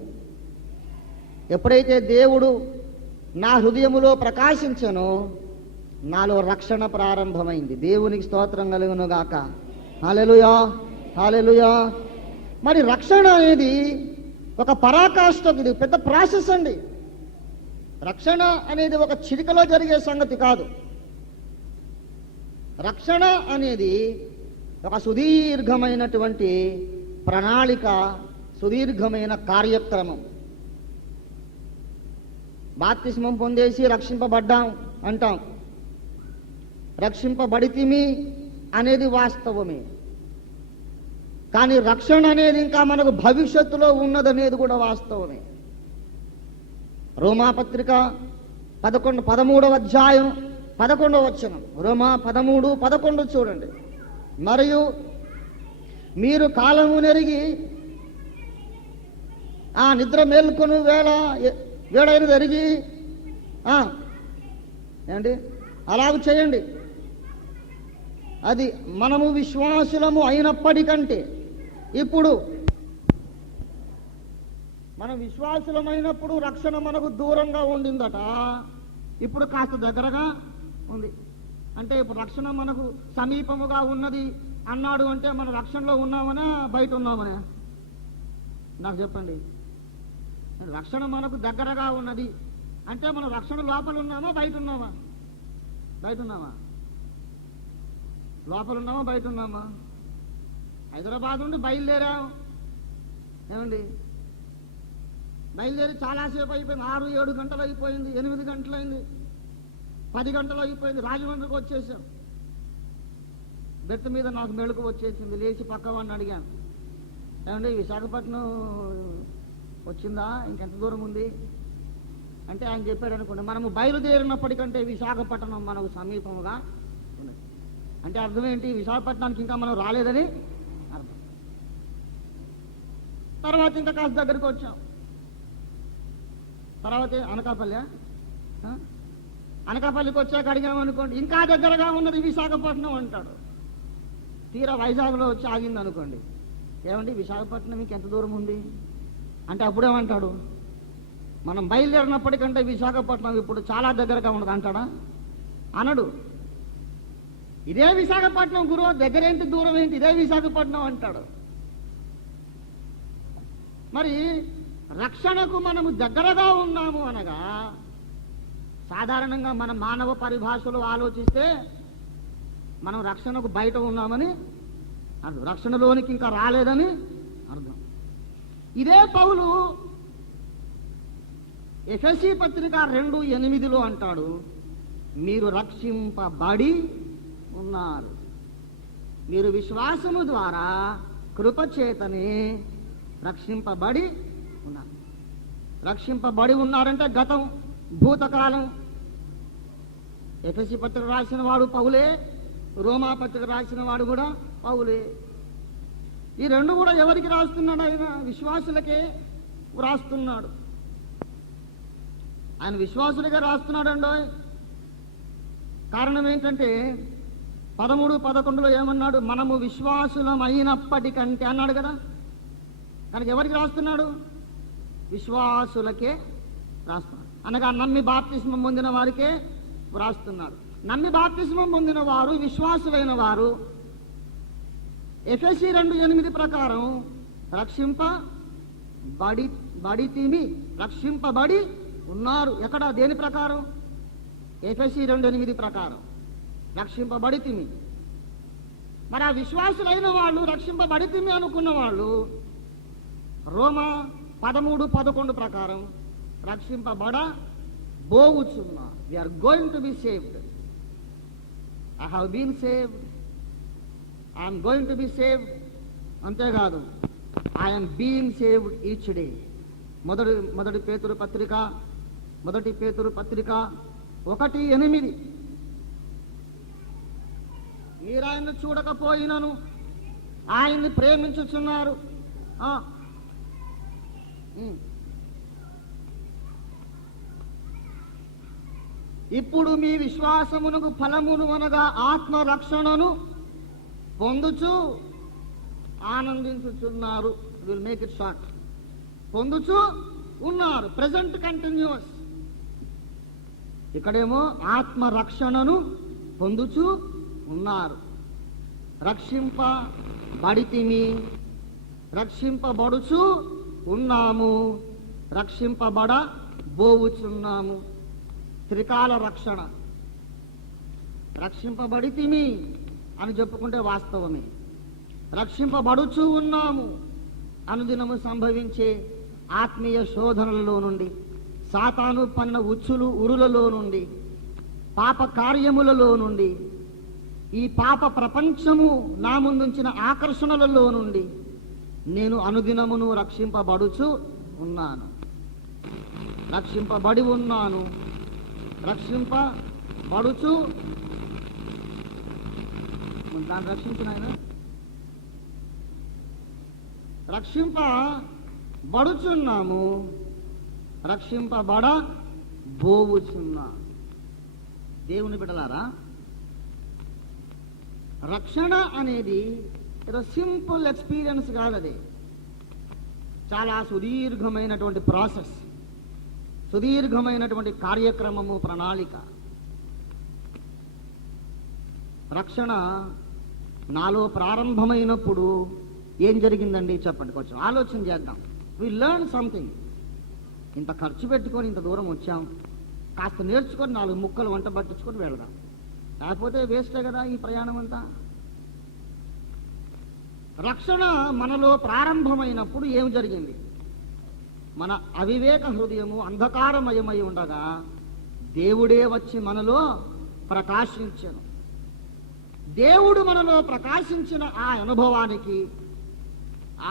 ఎప్పుడైతే దేవుడు నా హృదయములో ప్రకాశించెనో నాలో రక్షణ ప్రారంభమైంది. దేవునికి స్తోత్రం కలుగును గాక. హల్లెలూయా, హల్లెలూయా. మరి రక్షణ అనేది ఒక పరాకాష్ఠ, ఇది పెద్ద ప్రాసెస్ అండి. రక్షణ అనేది ఒక చిటికలో జరిగే సంగతి కాదు. రక్షణ అనేది ఒక సుదీర్ఘమైనటువంటి ప్రణాళిక, సుదీర్ఘమైన కార్యక్రమం. బాప్తిస్మం పొందేసి రక్షింపబడ్డాం అంటాం. రక్షింపబడితిమి అనేది వాస్తవమే. కానీ రక్షణ అనేది ఇంకా మనకు భవిష్యత్తులో ఉన్నదనేది కూడా వాస్తవమే. రోమాపత్రిక 13వ అధ్యాయం 11వ వచనం. రోమా 13:11 చూడండి. మరియు మీరు కాలము నెరిగి నిద్ర మేల్కొను వేళైన ఎరిగి ఏంటి అలాగ చేయండి. అది మనము విశ్వాసులము అయినప్పటికంటే ఇప్పుడు మనం విశ్వాసులమైనప్పుడు రక్షణ మనకు దూరంగా ఉండిందట. ఇప్పుడు కాస్త దగ్గరగా ఉంది. అంటే ఇప్పుడు రక్షణ మనకు సమీపముగా ఉన్నది అన్నాడు అంటే మన రక్షణలో ఉన్నామనా బయట ఉన్నామనా? నాకు చెప్పండి. రక్షణ మనకు దగ్గరగా ఉన్నది అంటే మనం రక్షణ లోపల ఉన్నామా బయట ఉన్నామా? బయట ఉన్నామా? లోపల ఉన్నామా బయట ఉన్నామా? హైదరాబాద్ నుండి బయలుదేరాం ఏమండి, బయలుదేరి చాలాసేపు అయిపోయింది. 6-7 గంటలు అయిపోయింది, 8 గంటలైంది, 10 గంటలు అయిపోయింది. రాజమండ్రికి వచ్చేసాం. బెట్టు మీద నాకు మెళుకు వచ్చేసింది. లేచి పక్కవాడిని అడిగాను, ఏమండి విశాఖపట్నం వచ్చిందా, ఇంకెంత దూరం ఉంది అంటే ఆయన చెప్పాడు అనుకోండి, మనము బయలుదేరినప్పటికంటే విశాఖపట్నం మనకు సమీపముగా ఉన్నది. అంటే అర్థం ఏంటి? విశాఖపట్నానికి ఇంకా మనం రాలేదని అర్థం. తర్వాత ఇంకా కాస్త దగ్గరికి వచ్చాం. తర్వాత అనకాపల్లి అనకాపల్లికి వచ్చాక అడిగామనుకోండి, ఇంకా దగ్గరగా ఉన్నది విశాఖపట్నం అంటాడు. తీరా వైజాగ్లో వచ్చి ఆగింది అనుకోండి, ఏమండి విశాఖపట్నం మీకు ఎంత దూరం ఉంది అంటే అప్పుడేమంటాడు, మనం బయలుదేరినప్పటికంటే విశాఖపట్నం ఇప్పుడు చాలా దగ్గరగా ఉన్నది అంటాడా? అనడు. ఇదే విశాఖపట్నం గురువు, దగ్గరేంటి దూరం ఏంటి, ఇదే విశాఖపట్నం అంటాడు. మరి రక్షణకు మనము దగ్గరగా ఉన్నాము అనగా, సాధారణంగా మన మానవ పరిభాషలో ఆలోచిస్తే మనం రక్షణకు బయట ఉన్నామని అర్థం, రక్షణలోనికి ఇంకా రాలేదని అర్థం. ఇదే పౌలు ఎఫెసీ పత్రిక 2:8 అంటాడు, మీరు రక్షింపబడి ఉన్నారు, మీరు విశ్వాసము ద్వారా కృపచేతనే రక్షింపబడి ఉన్నారు. రక్షింపబడి ఉన్నారంటే గతం, భూతకాలం. ఎఫెసీ పత్రిక రాసిన వాడు పౌలే, రోమా పత్రిక రాసిన వాడు కూడా పౌలే. ఈ రెండు కూడా ఎవరికి రాస్తున్నాడు? ఆయన విశ్వాసులకే రాస్తున్నాడు. ఆయన విశ్వాసులకే రాస్తున్నాడండో. కారణం ఏంటంటే 13:11 ఏమన్నాడు? మనము విశ్వాసులం అయినప్పటికంటే అన్నాడు కదా. కనుక ఎవరికి రాస్తున్నాడు? విశ్వాసులకే రాస్తున్నాడు. అనగా నమ్మి బాప్తిస్మం పొందిన వారికే రాస్తున్నాడు. నమ్మి బాప్తిస్మం పొందిన వారు, విశ్వాసులైన వారు ఎఫెసీ 2:8 ప్రకారం రక్షింపబడి ఉన్నారు. ఎక్కడ? దేని ప్రకారం? ఎఫెసీ 2:8 ప్రకారం రక్షింపబడితిమి. మరి ఆ విశ్వాసులైన వాళ్ళు, రక్షింపబడితిమి అనుకున్న వాళ్ళు రోమా 13:11 ప్రకారం రక్షింపబడబోవుచున్నారు. We are going to be saved. I have been saved, I'm going to be saved. అంతేకాదు, I'm being saved each day. మొదటి పేతురు పత్రిక 1:8 మీరు ఆయన్ని చూడకపోయినను ఆయన్ని ప్రేమించుచున్నారు. ఇప్పుడు మీ విశ్వాసమునకు ఫలమును అనగా ఆత్మరక్షణను పొందుచు ఆనందించుచున్నారు. Will make it short. పొందుచు ఉన్నారు, ప్రెజెంట్ కంటిన్యూస్. ఇక్కడేమో ఆత్మరక్షణను పొందుచు ఉన్నారు. రక్షింపబడితిమి, రక్షింపబడుచు ఉన్నాము, రక్షింపబడబోవుచున్నాము. త్రికాల రక్షణ. రక్షింపబడితిమి అని చెప్పుకుంటే వాస్తవమే. రక్షింపబడుచు ఉన్నాము. అనుదినము సంభవించే ఆత్మీయ శోధనలలో నుండి, సాతాను పన్న ఉరులలో నుండి, పాప కార్యములలో నుండి, ఈ పాప ప్రపంచము నా ముందుంచిన ఆకర్షణలలో నుండి నేను అనుదినమును రక్షింపబడుచు ఉన్నాను. రక్షింపబడి ఉన్నాను, రక్షింపబడుచు. దాన్ని రక్షించిన ఆయన రక్షింపబడుచున్నాము, రక్షింపబడబోవుచున్నా. దేవుని బిడ్డలారా, రక్షణ అనేది ఏదో సింపుల్ ఎక్స్పీరియన్స్ కాదు. అది చాలా సుదీర్ఘమైనటువంటి ప్రాసెస్, సుదీర్ఘమైనటువంటి కార్యక్రమము, ప్రణాళిక. రక్షణ నాలో ప్రారంభమైనప్పుడు ఏం జరిగిందండి చెప్పండి, కొంచెం ఆలోచన చేద్దాం. We learn something. ఇంత ఖర్చు పెట్టుకొని ఇంత దూరం వచ్చాం, కాస్త నేర్చుకొని 4 ముక్కలు వంట పట్టించుకొని వెళదాం. లేకపోతే వేస్టే కదా ఈ ప్రయాణం అంతా. రక్షణ మనలో ప్రారంభమైనప్పుడు ఏం జరిగింది? మన అవివేక హృదయము అంధకారమయమై ఉండగా దేవుడే వచ్చి మనలో ప్రకాశించెను. దేవుడు మనలో ప్రకాశించిన ఆ అనుభవానికి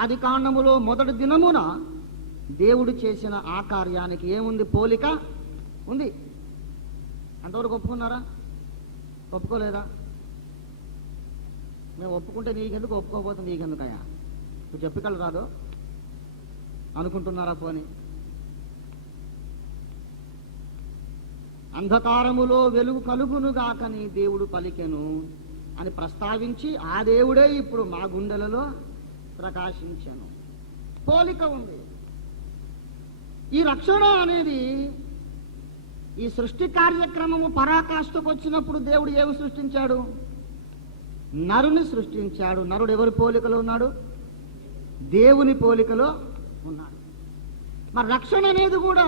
ఆదికాండములో మొదటి దినమున దేవుడు చేసిన ఆ కార్యానికి ఏముంది? పోలిక ఉంది. అంతవరకు ఒప్పుకున్నారా? ఒప్పుకోలేదా? మేము ఒప్పుకుంటే నీకెందుకు, ఒప్పుకోకపోతే నీకెందుకయ్యా? నువ్వు చెప్పగలరు రాదు అనుకుంటున్నారా? పోని అంధకారములో వెలుగు కలుగునుగాకని దేవుడు పలికెను అని ప్రస్తావించి ఆ దేవుడే ఇప్పుడు మా గుండెలలో ప్రకాశించెను. పోలిక ఉంది. ఈ రక్షణ అనేది ఈ సృష్టి కార్యక్రమము పరాకాష్ఠకు వచ్చినప్పుడు దేవుడు ఏమి సృష్టించాడు? నరుని సృష్టించాడు. నరుడు ఎవరి పోలికలో ఉన్నాడు? దేవుని పోలికలో ఉన్నాడు. మరి రక్షణ అనేది కూడా,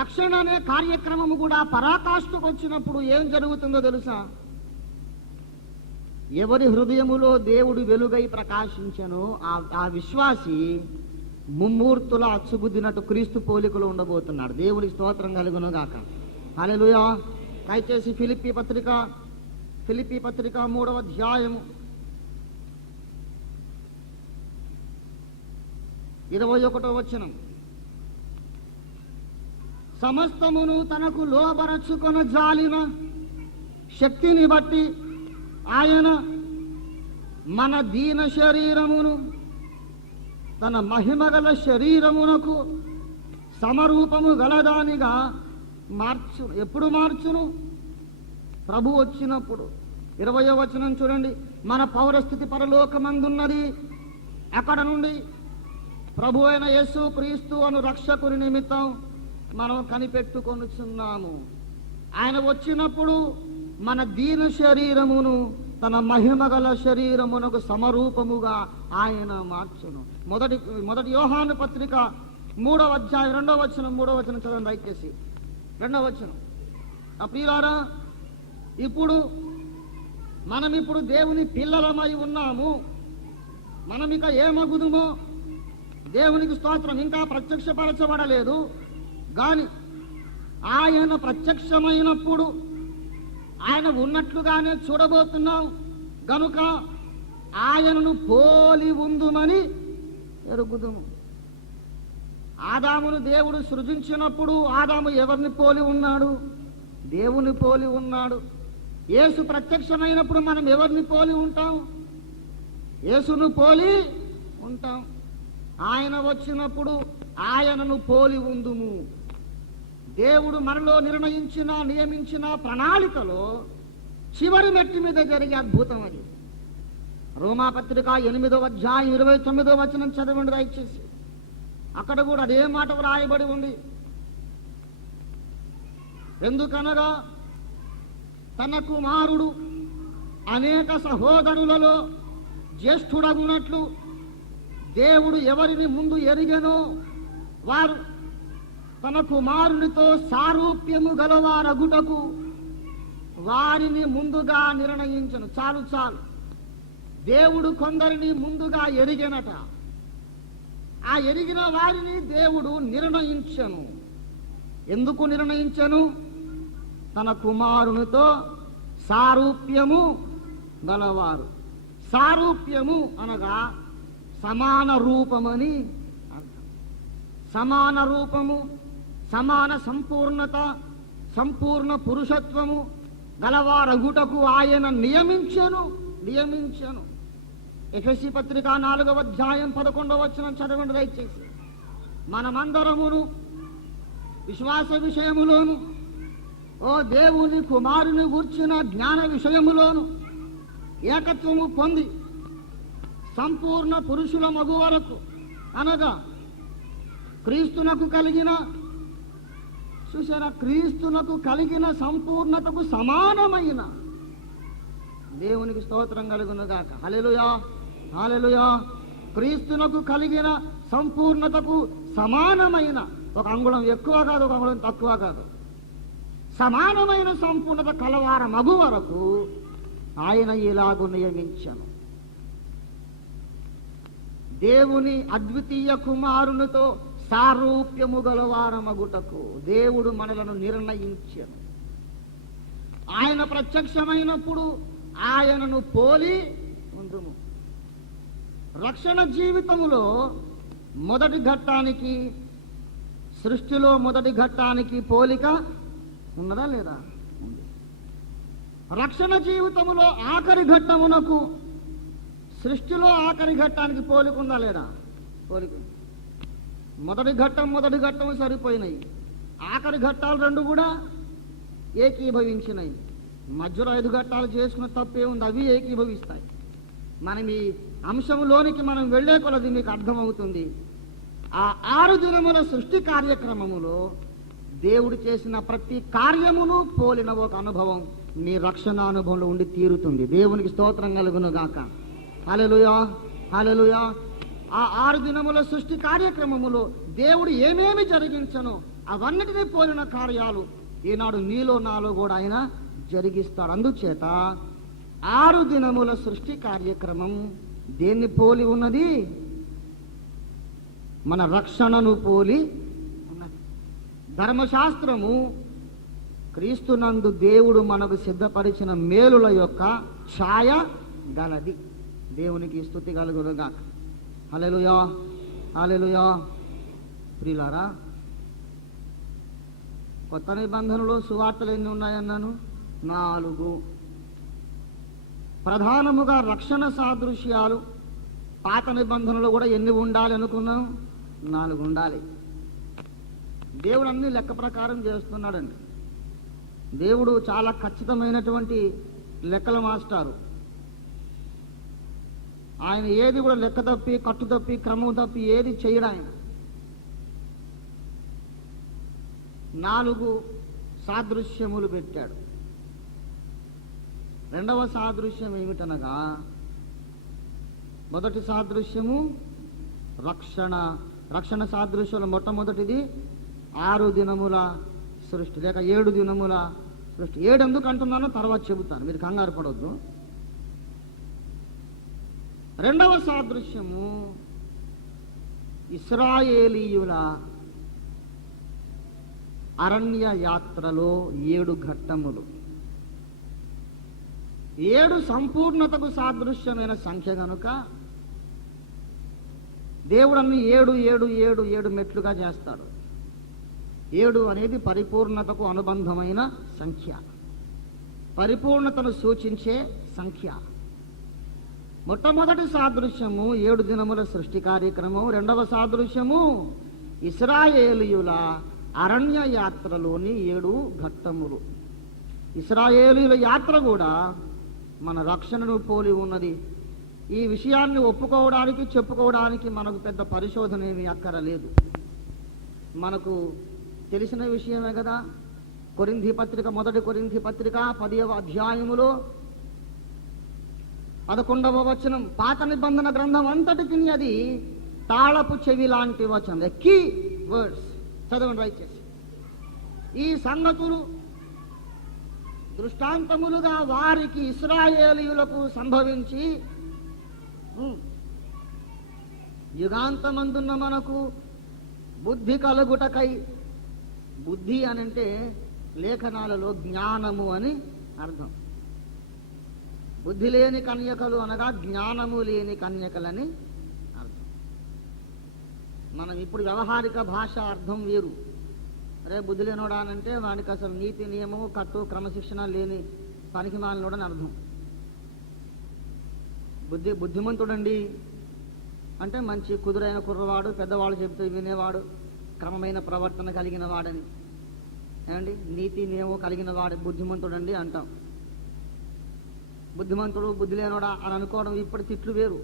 రక్షణ అనే కార్యక్రమము కూడా పరాకాష్ఠకు వచ్చినప్పుడు ఏం జరుగుతుందో తెలుసా? ఎవరి హృదయములో దేవుడు వెలుగై ప్రకాశించెనో ఆ విశ్వాసి ముమ్మూర్తుల అచ్చుబుద్దినట్టు క్రీస్తు పోలికలో ఉండబోతున్నాడు. దేవుడికి స్తోత్రం కలుగును గాక. హల్లెలూయా. దయచేసి ఫిలిప్పీ పత్రిక 3వ అధ్యాయము 21వ వచనం. సమస్తమును తనకు లోబరచుకొన జాలిన శక్తిని బట్టి ఆయన మన దీన శరీరమును తన మహిమగల శరీరమునకు సమరూపము గలదానిగా మార్చును. ఎప్పుడు మార్చును? ప్రభు వచ్చినప్పుడు. 20వ వచనం చూడండి. మన పౌరస్థితి పరలోకమందున్నది. అక్కడ నుండి ప్రభు అయిన యేసు క్రీస్తు అను రక్షకుని నిమిత్తం మనం కనిపెట్టుకొనుచున్నాము. ఆయన వచ్చినప్పుడు మన దీన శరీరమును తన మహిమగల శరీరమునకు సమరూపముగా ఆయన మార్చును. మొదటి యోహాను పత్రిక 3వ అధ్యాయం 2వ వచనం చదవండి దయచేసి. 2వ వచనం. ప్రియులారా, మనమిప్పుడు దేవుని పిల్లలమై ఉన్నాము. మనమిక ఏమగుదుమో దేవునికి స్తోత్రం, ఇంకా ప్రత్యక్షపరచబడలేదు. గాని ఆయన ప్రత్యక్షమైనప్పుడు ఆయన ఉన్నట్లుగానే చూడబోతున్నాం గనుక ఆయనను పోలి ఉందుమని ఎరుగుదుము. ఆదామును దేవుడు సృజించినప్పుడు ఆదాము ఎవరిని పోలి ఉన్నాడు? దేవుని పోలి ఉన్నాడు. యేసు ప్రత్యక్షమైనప్పుడు మనం ఎవరిని పోలి ఉంటాం? యేసును పోలి ఉంటాం. ఆయన వచ్చినప్పుడు ఆయనను పోలి ఉందుము. దేవుడు మనలో నియమించిన ప్రణాళికలో చివరి మెట్టి మీద జరిగే అద్భుతం అది. రోమాపత్రిక 8వ అధ్యాయం 29వ వచనం చదవండి దయచేసి. అక్కడ కూడా అదే మాట వ్రాయబడి ఉంది. ఎందుకనగా తన కుమారుడు అనేక సహోదరులలో జ్యేష్ఠుడగునట్లు దేవుడు ఎవరిని ముందు ఎరిగెనో వారు తన కుమారునితో సారూప్యము గలవారగుటకు వారిని ముందుగా నిర్ణయించను. చాలు. దేవుడు కొందరిని ముందుగా ఎరిగెనట. ఆ ఎరిగిన వారిని దేవుడు నిర్ణయించను. ఎందుకు నిర్ణయించను? తన కుమారునితో సారూప్యము గలవారు. సారూప్యము అనగా సమాన రూపమని అర్థం. సమాన రూపము, సమాన సంపూర్ణత, సంపూర్ణ పురుషత్వము గలవారగుటకు ఆయన నియమించెను. ఎఫెసీ పత్రిక 4వ అధ్యాయం 11వ వచనం చదవండి దయచేసి. మనమందరమును విశ్వాస విషయములోను దేవుని కుమారుని గూర్చిన జ్ఞాన విషయములోను ఏకత్వము పొంది సంపూర్ణ పురుషుల మగు వరకు అనగా క్రీస్తునకు కలిగిన సంపూర్ణతకు సమానమైన దేవునికి స్తోత్రం కలుగునుగాక. హల్లెలూయా. క్రీస్తునకు కలిగిన సంపూర్ణతకు సమానమైన, ఒక అంగుళం ఎక్కువ కాదు, ఒక అంగుళం తక్కువ కాదు, సమానమైన సంపూర్ణత కలవార మగు వరకు ఆయన ఇలాగు నియమించను. దేవుని అద్వితీయ కుమారునితో సారూప్యము గలవారమగుటకు దేవుడు మనలను నిర్ణయించను. ఆయన ప్రత్యక్షమైనప్పుడు ఆయనను పోలి ఉందుము. రక్షణ జీవితములో మొదటి ఘట్టానికి, సృష్టిలో మొదటి ఘట్టానికి పోలిక ఉన్నదా లేదా? ఉంది. రక్షణ జీవితములో ఆఖరి ఘట్టమునకు, సృష్టిలో ఆఖరి ఘట్టానికి పోలిక ఉందా లేదా? పోలిక. మొదటి ఘట్టం సరిపోయినాయి. ఆఖరి ఘట్టాలు రెండు కూడా ఏకీభవించినాయి. మధ్యలో 5 ఘట్టాలు చేసుకున్న తప్పే ఉంది, అవి ఏకీభవిస్తాయి. మనం ఈ అంశంలోనికి మనం వెళ్లే కొలది మీకు అర్థమవుతుంది. ఆ 6 దినముల సృష్టి కార్యక్రమములో దేవుడు చేసిన ప్రతి కార్యమును పోలిన ఒక అనుభవం నీ రక్షణ అనుభవంలో ఉండి తీరుతుంది. దేవునికి స్తోత్రం కలుగును గాక. హల్లెలూయా, హల్లెలూయా. ఆ 6 దినముల సృష్టి కార్యక్రమములో దేవుడు ఏమేమి జరిగించను అవన్నిటినీ పోలిన కార్యాలు ఈనాడు నీలో నాలో కూడా ఆయన జరిగిస్తాడు. అందుచేత 6 దినముల సృష్టి కార్యక్రమం దేన్ని పోలి ఉన్నది? మన రక్షణను పోలి ఉన్నది. ధర్మశాస్త్రము క్రీస్తునందు దేవుడు మనకు సిద్ధపరిచిన మేలుల యొక్క ఛాయ గలది. దేవునికి స్తుతి కలుగునుగాక. హల్లెలూయా, హల్లెలూయా. ప్రియులారా, కొత్త నిబంధనలో సువార్తలు ఎన్ని ఉన్నాయన్నాను? 4. ప్రధానముగా రక్షణ సాదృశ్యాలు పాత నిబంధనలో కూడా ఎన్ని ఉండాలి అనుకున్నాం? 4 ఉండాలి. దేవుడు అన్ని లెక్క ప్రకారం చేస్తున్నాడండి. దేవుడు చాలా ఖచ్చితమైనటువంటి లెక్కల మాస్టారు. ఆయన ఏది కూడా లెక్క తప్పి, కట్టు తప్పి, క్రమం తప్పి ఏది చేయడు ఆయన. 4 సాదృశ్యములు పెట్టాడు. 2వ సాదృశ్యం ఏమిటనగా, మొదటి సాదృశ్యము రక్షణ సాదృశ్యంలో మొట్టమొదటిది 6 దినముల సృష్టి లేక 7 దినముల సృష్టి. 7 ఎందుకు అంటున్నానో తర్వాత చెబుతాను, మీరు కంగారు పడవద్దు. 2వ సాదృశ్యము ఇశ్రాయేలీయుల అరణ్య యాత్రలో 7 ఘట్టములు. 7 సంపూర్ణతకు సాదృశ్యమైన సంఖ్య కనుక దేవుడు అన్ని 7 7 7 7 మెట్లుగా చేస్తాడు. 7 అనేది పరిపూర్ణతకు అనుబంధమైన సంఖ్య, పరిపూర్ణతను సూచించే సంఖ్య. మొట్టమొదటి సాదృశ్యము 7 దినముల సృష్టి కార్యక్రమం. 2వ సాదృశ్యము ఇశ్రాయేలీయుల అరణ్య యాత్రలోని 7 ఘట్టములు. ఇశ్రాయేలీయుల యాత్ర కూడా మన రక్షణను పోలి ఉన్నది. ఈ విషయాన్ని ఒప్పుకోవడానికి, చెప్పుకోవడానికి మనకు పెద్ద పరిశోధన ఏమీ అక్కరలేదు. మనకు తెలిసిన విషయమే కదా. మొదటి కొరింథీ పత్రిక 10వ అధ్యాయములో 11వ వచనం, పాత నిబంధన గ్రంథం అంతటికి అది తాళపు చెవి లాంటి వచనం, కీ వర్డ్స్. చదవండి దయచేసి. ఈ సంగతులు దృష్టాంతములుగా వారికి ఇశ్రాయేలీయులకు సంభవించి యుగాంతమందున్న మనకు బుద్ధి కలుగుటకై. బుద్ధి అనంటే లేఖనాలలో జ్ఞానము అని అర్థం. బుద్ధి లేని కన్యకలు అనగా జ్ఞానము లేని కన్యకలని అర్థం. మనం ఇప్పుడు వ్యవహారిక భాష అర్థం వేరు. అరే బుద్ధి లేనోడా అనంటే వాడికి అసలు నీతి నియమము, కట్టు, క్రమశిక్షణ లేని పనికి మాలినోడని అర్థం. బుద్ధిమంతుడండి అంటే మంచి కుదురైన కుర్రవాడు, పెద్దవాళ్ళు చెబితే వినేవాడు, క్రమమైన ప్రవర్తన కలిగిన వాడని. ఏమండి, నీతి నియమం కలిగిన వాడు బుద్ధిమంతుడండి అంటాం. బుద్ధిమంతుడు, బుద్ధి లేనోడా అని అనుకోవడం ఇప్పుడు తిట్లు వేరు.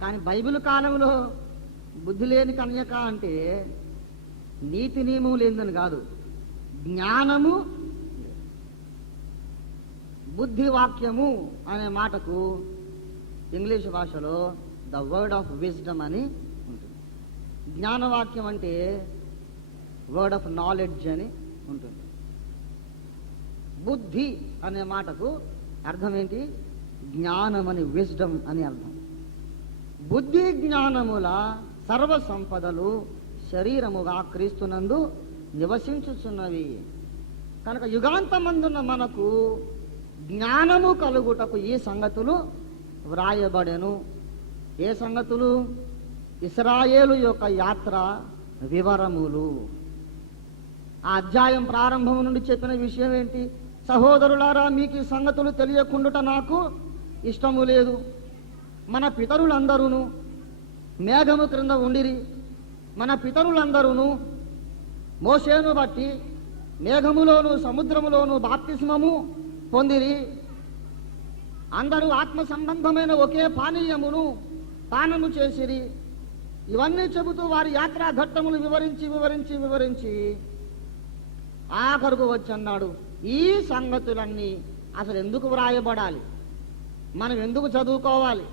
కానీ బైబిల్ కాలంలో బుద్ధి లేని కన్యక అంటే నీతి నియమం లేదని కాదు, జ్ఞానము, బుద్ధి వాక్యము అనే మాటకు ఇంగ్లీష్ భాషలో ద వర్డ్ ఆఫ్ విజ్డమ్ అని ఉంటుంది. జ్ఞానవాక్యం అంటే వర్డ్ ఆఫ్ నాలెడ్జ్ అని ఉంటుంది. బుద్ధి అనే మాటకు అర్థం ఏంటి? జ్ఞానం అని, విజ్డమ్ అని అర్థం. బుద్ధి జ్ఞానముల సర్వ సంపదలు శరీరముగా క్రీస్తునందు నివసించుచున్నవి కనుక యుగాంతమందున్న మనకు జ్ఞానము కలుగుటకు ఈ సంగతులు వ్రాయబడెను. ఏ సంగతులు? ఇశ్రాయేలు యొక్క యాత్ర వివరములు. ఆ అధ్యాయం ప్రారంభం నుండి చెప్పిన విషయం ఏంటి? సహోదరులారా, మీకు ఈ సంగతులు తెలియకుండుట నాకు ఇష్టము లేదు. మన పితరులందరూ మేఘము క్రింద ఉండిరి. మన పితరులందరూ మోషేను బట్టి మేఘములోను సముద్రములోను బాప్తిస్మము పొందిరి. అందరూ ఆత్మ సంబంధమైన ఒకే పానీయమును పానము చేసిరి. ఇవన్నీ చెబుతూ వారి యాత్రా ఘట్టములు వివరించి వివరించి వివరించి ఆఖరుకు వచ్చి అన్నాడు, ఈ సంగతులన్నీ అసలు ఎందుకు వ్రాయబడాలి, మనం ఎందుకు చదువుకోవాలి,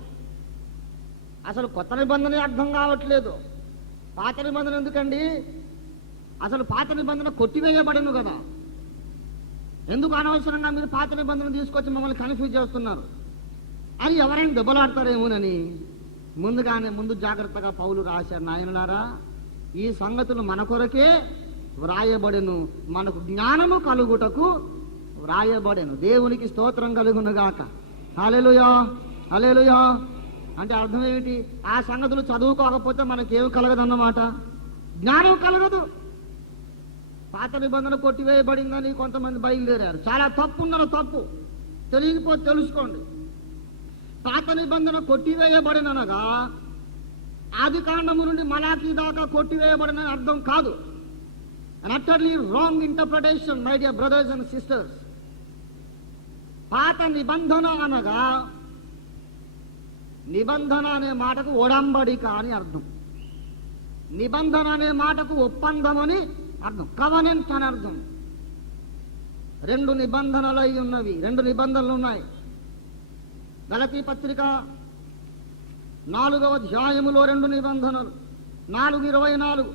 అసలు కొత్త నిబంధన అర్థం కావట్లేదు, పాత నిబంధన ఎందుకండి, అసలు పాత నిబంధన కొట్టివేయబడను కదా, ఎందుకు అనవసరంగా మీరు పాత నిబంధన తీసుకొచ్చి మమ్మల్ని కన్ఫ్యూజ్ చేస్తున్నారు అని ఎవరైనా దెబ్బలాడతారేమోనని ముందు జాగ్రత్తగా పౌలు రాశారు. నాయనలారా, ఈ సంగతులు మన కొరకే వ్రాయబడెను, మనకు జ్ఞానము కలుగుటకు వ్రాయబడెను. దేవునికి స్తోత్రం కలుగునుగాక. హల్లెలూయా హల్లెలూయా. అంటే అర్థం ఏమిటి? ఆ సంగతులు చదువుకోకపోతే మనకేం కలగదన్నమాట, జ్ఞానం కలగదు. పాత నిబంధన కొట్టివేయబడిందని కొంతమంది బయలుదేరారు. చాలా తప్పు ఉందని తప్పు, తెలియకపోతే తెలుసుకోండి. పాత నిబంధన కొట్టివేయబడిననగా ఆది కాండము నుండి మలాఖీ దాకా కొట్టివేయబడిన అర్థం కాదు. An utterly wrong interpretation, my dear brothers and sisters. పాత నిబంధన అనగా నిబంధన అనే మాటకు ఒడంబడిక అని అర్థం, నిబంధన అనే మాటకు ఒప్పందం అని అర్థం, కవనెంట్ అని అర్థం. రెండు నిబంధనలు అయి ఉన్నవి, రెండు నిబంధనలు ఉన్నాయి. గలతీ పత్రిక 4వ అధ్యాయములో రెండు నిబంధనలు, 4:24.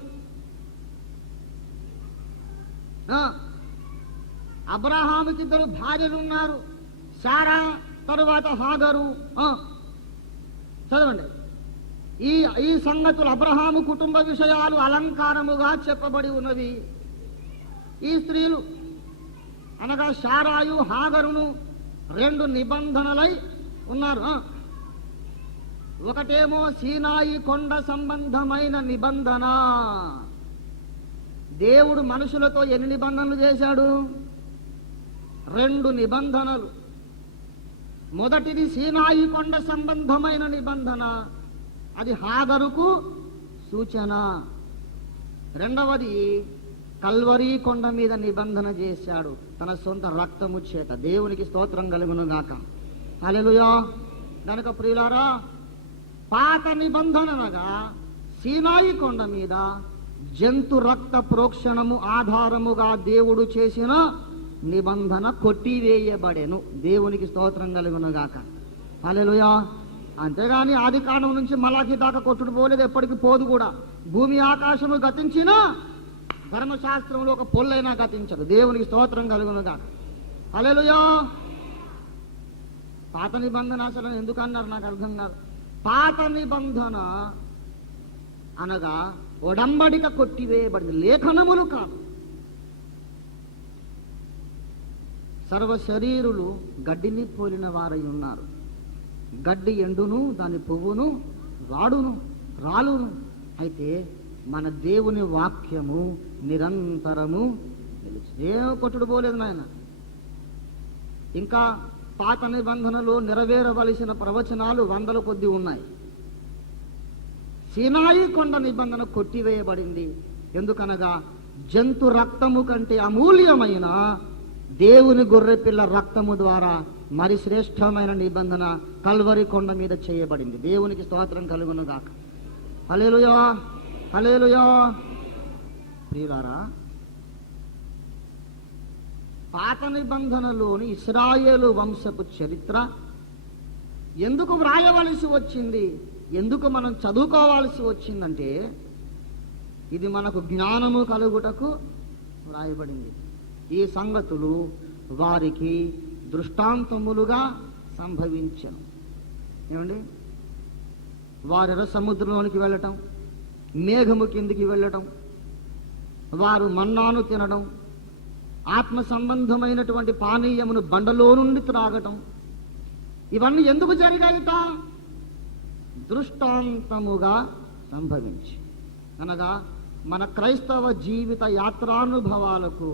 అబ్రహాముకి 2 భార్యలు ఉన్నారు, శారా తరువాత హాగరు. చదవండి. ఈ సంగతులు అబ్రహాము కుటుంబ విషయాలు అలంకారముగా చెప్పబడి ఉన్నవి. ఈ స్త్రీలు అనగా శారాయు హాగరును 2 నిబంధనలై ఉన్నారు. ఒకటేమో సీనాయి కొండ సంబంధమైన నిబంధన. దేవుడు మనుషులతో ఎన్ని నిబంధనలు చేశాడు? 2 నిబంధనలు. మొదటిది సీనాయి కొండ సంబంధమైన నిబంధన, అది హాగరుకు సూచన. రెండవది కల్వరీ కొండ మీద నిబంధన చేశాడు తన సొంత రక్తము చేత. దేవునికి స్తోత్రం కలుగునుగాక. హల్లెలూయా. కనుక ప్రియులారా, పాత నిబంధనగా సీనాయి కొండ మీద జంతు రక్త ప్రోక్షణము ఆధారముగా దేవుడు చేసిన నిబంధన కొట్టివేయబడెను. దేవునికి స్తోత్రం కలుగునుగాక. హల్లెలూయా. అంతేగాని ఆది కాండం నుంచి మలాఖీ దాకా కొట్టుడు పోలేదు, ఎప్పటికి పోదు కూడా. భూమి ఆకాశము గతించినా ధర్మశాస్త్రంలో ఒక పొల్లైనా గతించదు. దేవునికి స్తోత్రం కలుగునుగాక. హల్లెలూయా. పాత నిబంధన అసలు ఎందుకన్నారు నాకు అర్థం కాదు. పాత నిబంధన అనగా ఒడంబడిక కొట్టివేయబడింది, లేఖనములు కాదు. సర్వ శరీరులు గడ్డిని పోలిన వారై ఉన్నారు. గడ్డి ఎండును, దాని పువ్వును వాడును, రాలును. అయితే మన దేవుని వాక్యము నిరంతరము నిలిచి. ఏం కొట్టుడు పోలేదు నాయన. ఇంకా పాత నిబంధనలో నెరవేరవలసిన ప్రవచనాలు 100ల కొద్దీ ఉన్నాయి. సీనాయి కొండ నిబంధన కొట్టివేయబడింది. ఎందుకనగా జంతు రక్తము కంటే అమూల్యమైన దేవుని గొర్రెపిల్ల రక్తము ద్వారా మరి శ్రేష్టమైన నిబంధన కల్వరి కొండ మీద చేయబడింది. దేవునికి స్తోత్రం కలుగునుగాక. హల్లెలూయా హల్లెలూయా. ప్రియులారా, పాత నిబంధనలోని ఇశ్రాయేలు వంశపు చరిత్ర ఎందుకు వ్రాయవలసి వచ్చింది, ఎందుకు మనం చదువుకోవాల్సి వచ్చిందంటే ఇది మనకు జ్ఞానము కలుగుటకు వ్రాయబడింది. ఈ సంగతులు వారికి దృష్టాంతములుగా సంభవించను. ఏమండి, వారు సముద్రంలోనికి వెళ్ళటం, మేఘము కిందికి వెళ్ళటం, వారు మన్నాను తినడం, ఆత్మ సంబంధమైనటువంటి పానీయమును బండలో నుండి త్రాగటం, ఇవన్నీ ఎందుకు జరిగాయిట? దృష్టాంతముగా సంభవించి. అనగా మన క్రైస్తవ జీవిత యాత్రానుభవాలకు,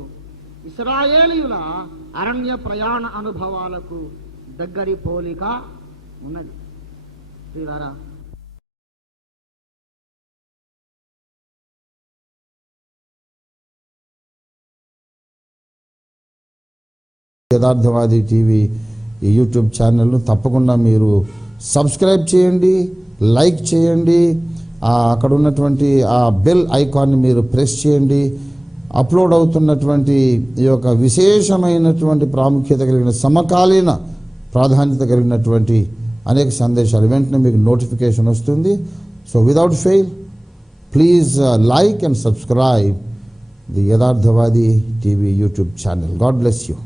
ఇశ్రాయేలీయుల అరణ్య ప్రయాణ అనుభవాలకు దగ్గరి పోలిక ఉన్నది. ప్రియులారా, యథార్థవాది టీవీ ఈ యూట్యూబ్ ఛానల్ను తప్పకుండా మీరు సబ్స్క్రైబ్ చేయండి, లైక్ చేయండి, అక్కడ ఉన్నటువంటి ఆ బెల్ ఐకాన్ని మీరు ప్రెస్ చేయండి. అప్లోడ్ అవుతున్నటువంటి ఈ యొక్క విశేషమైనటువంటి ప్రాముఖ్యత కలిగిన సమకాలీన ప్రాధాన్యత కలిగినటువంటి అనేక సందేశాలు వెంటనే మీకు నోటిఫికేషన్ వస్తుంది. So without fail please like and subscribe the Yadharthavadi TV YouTube channel. God bless you.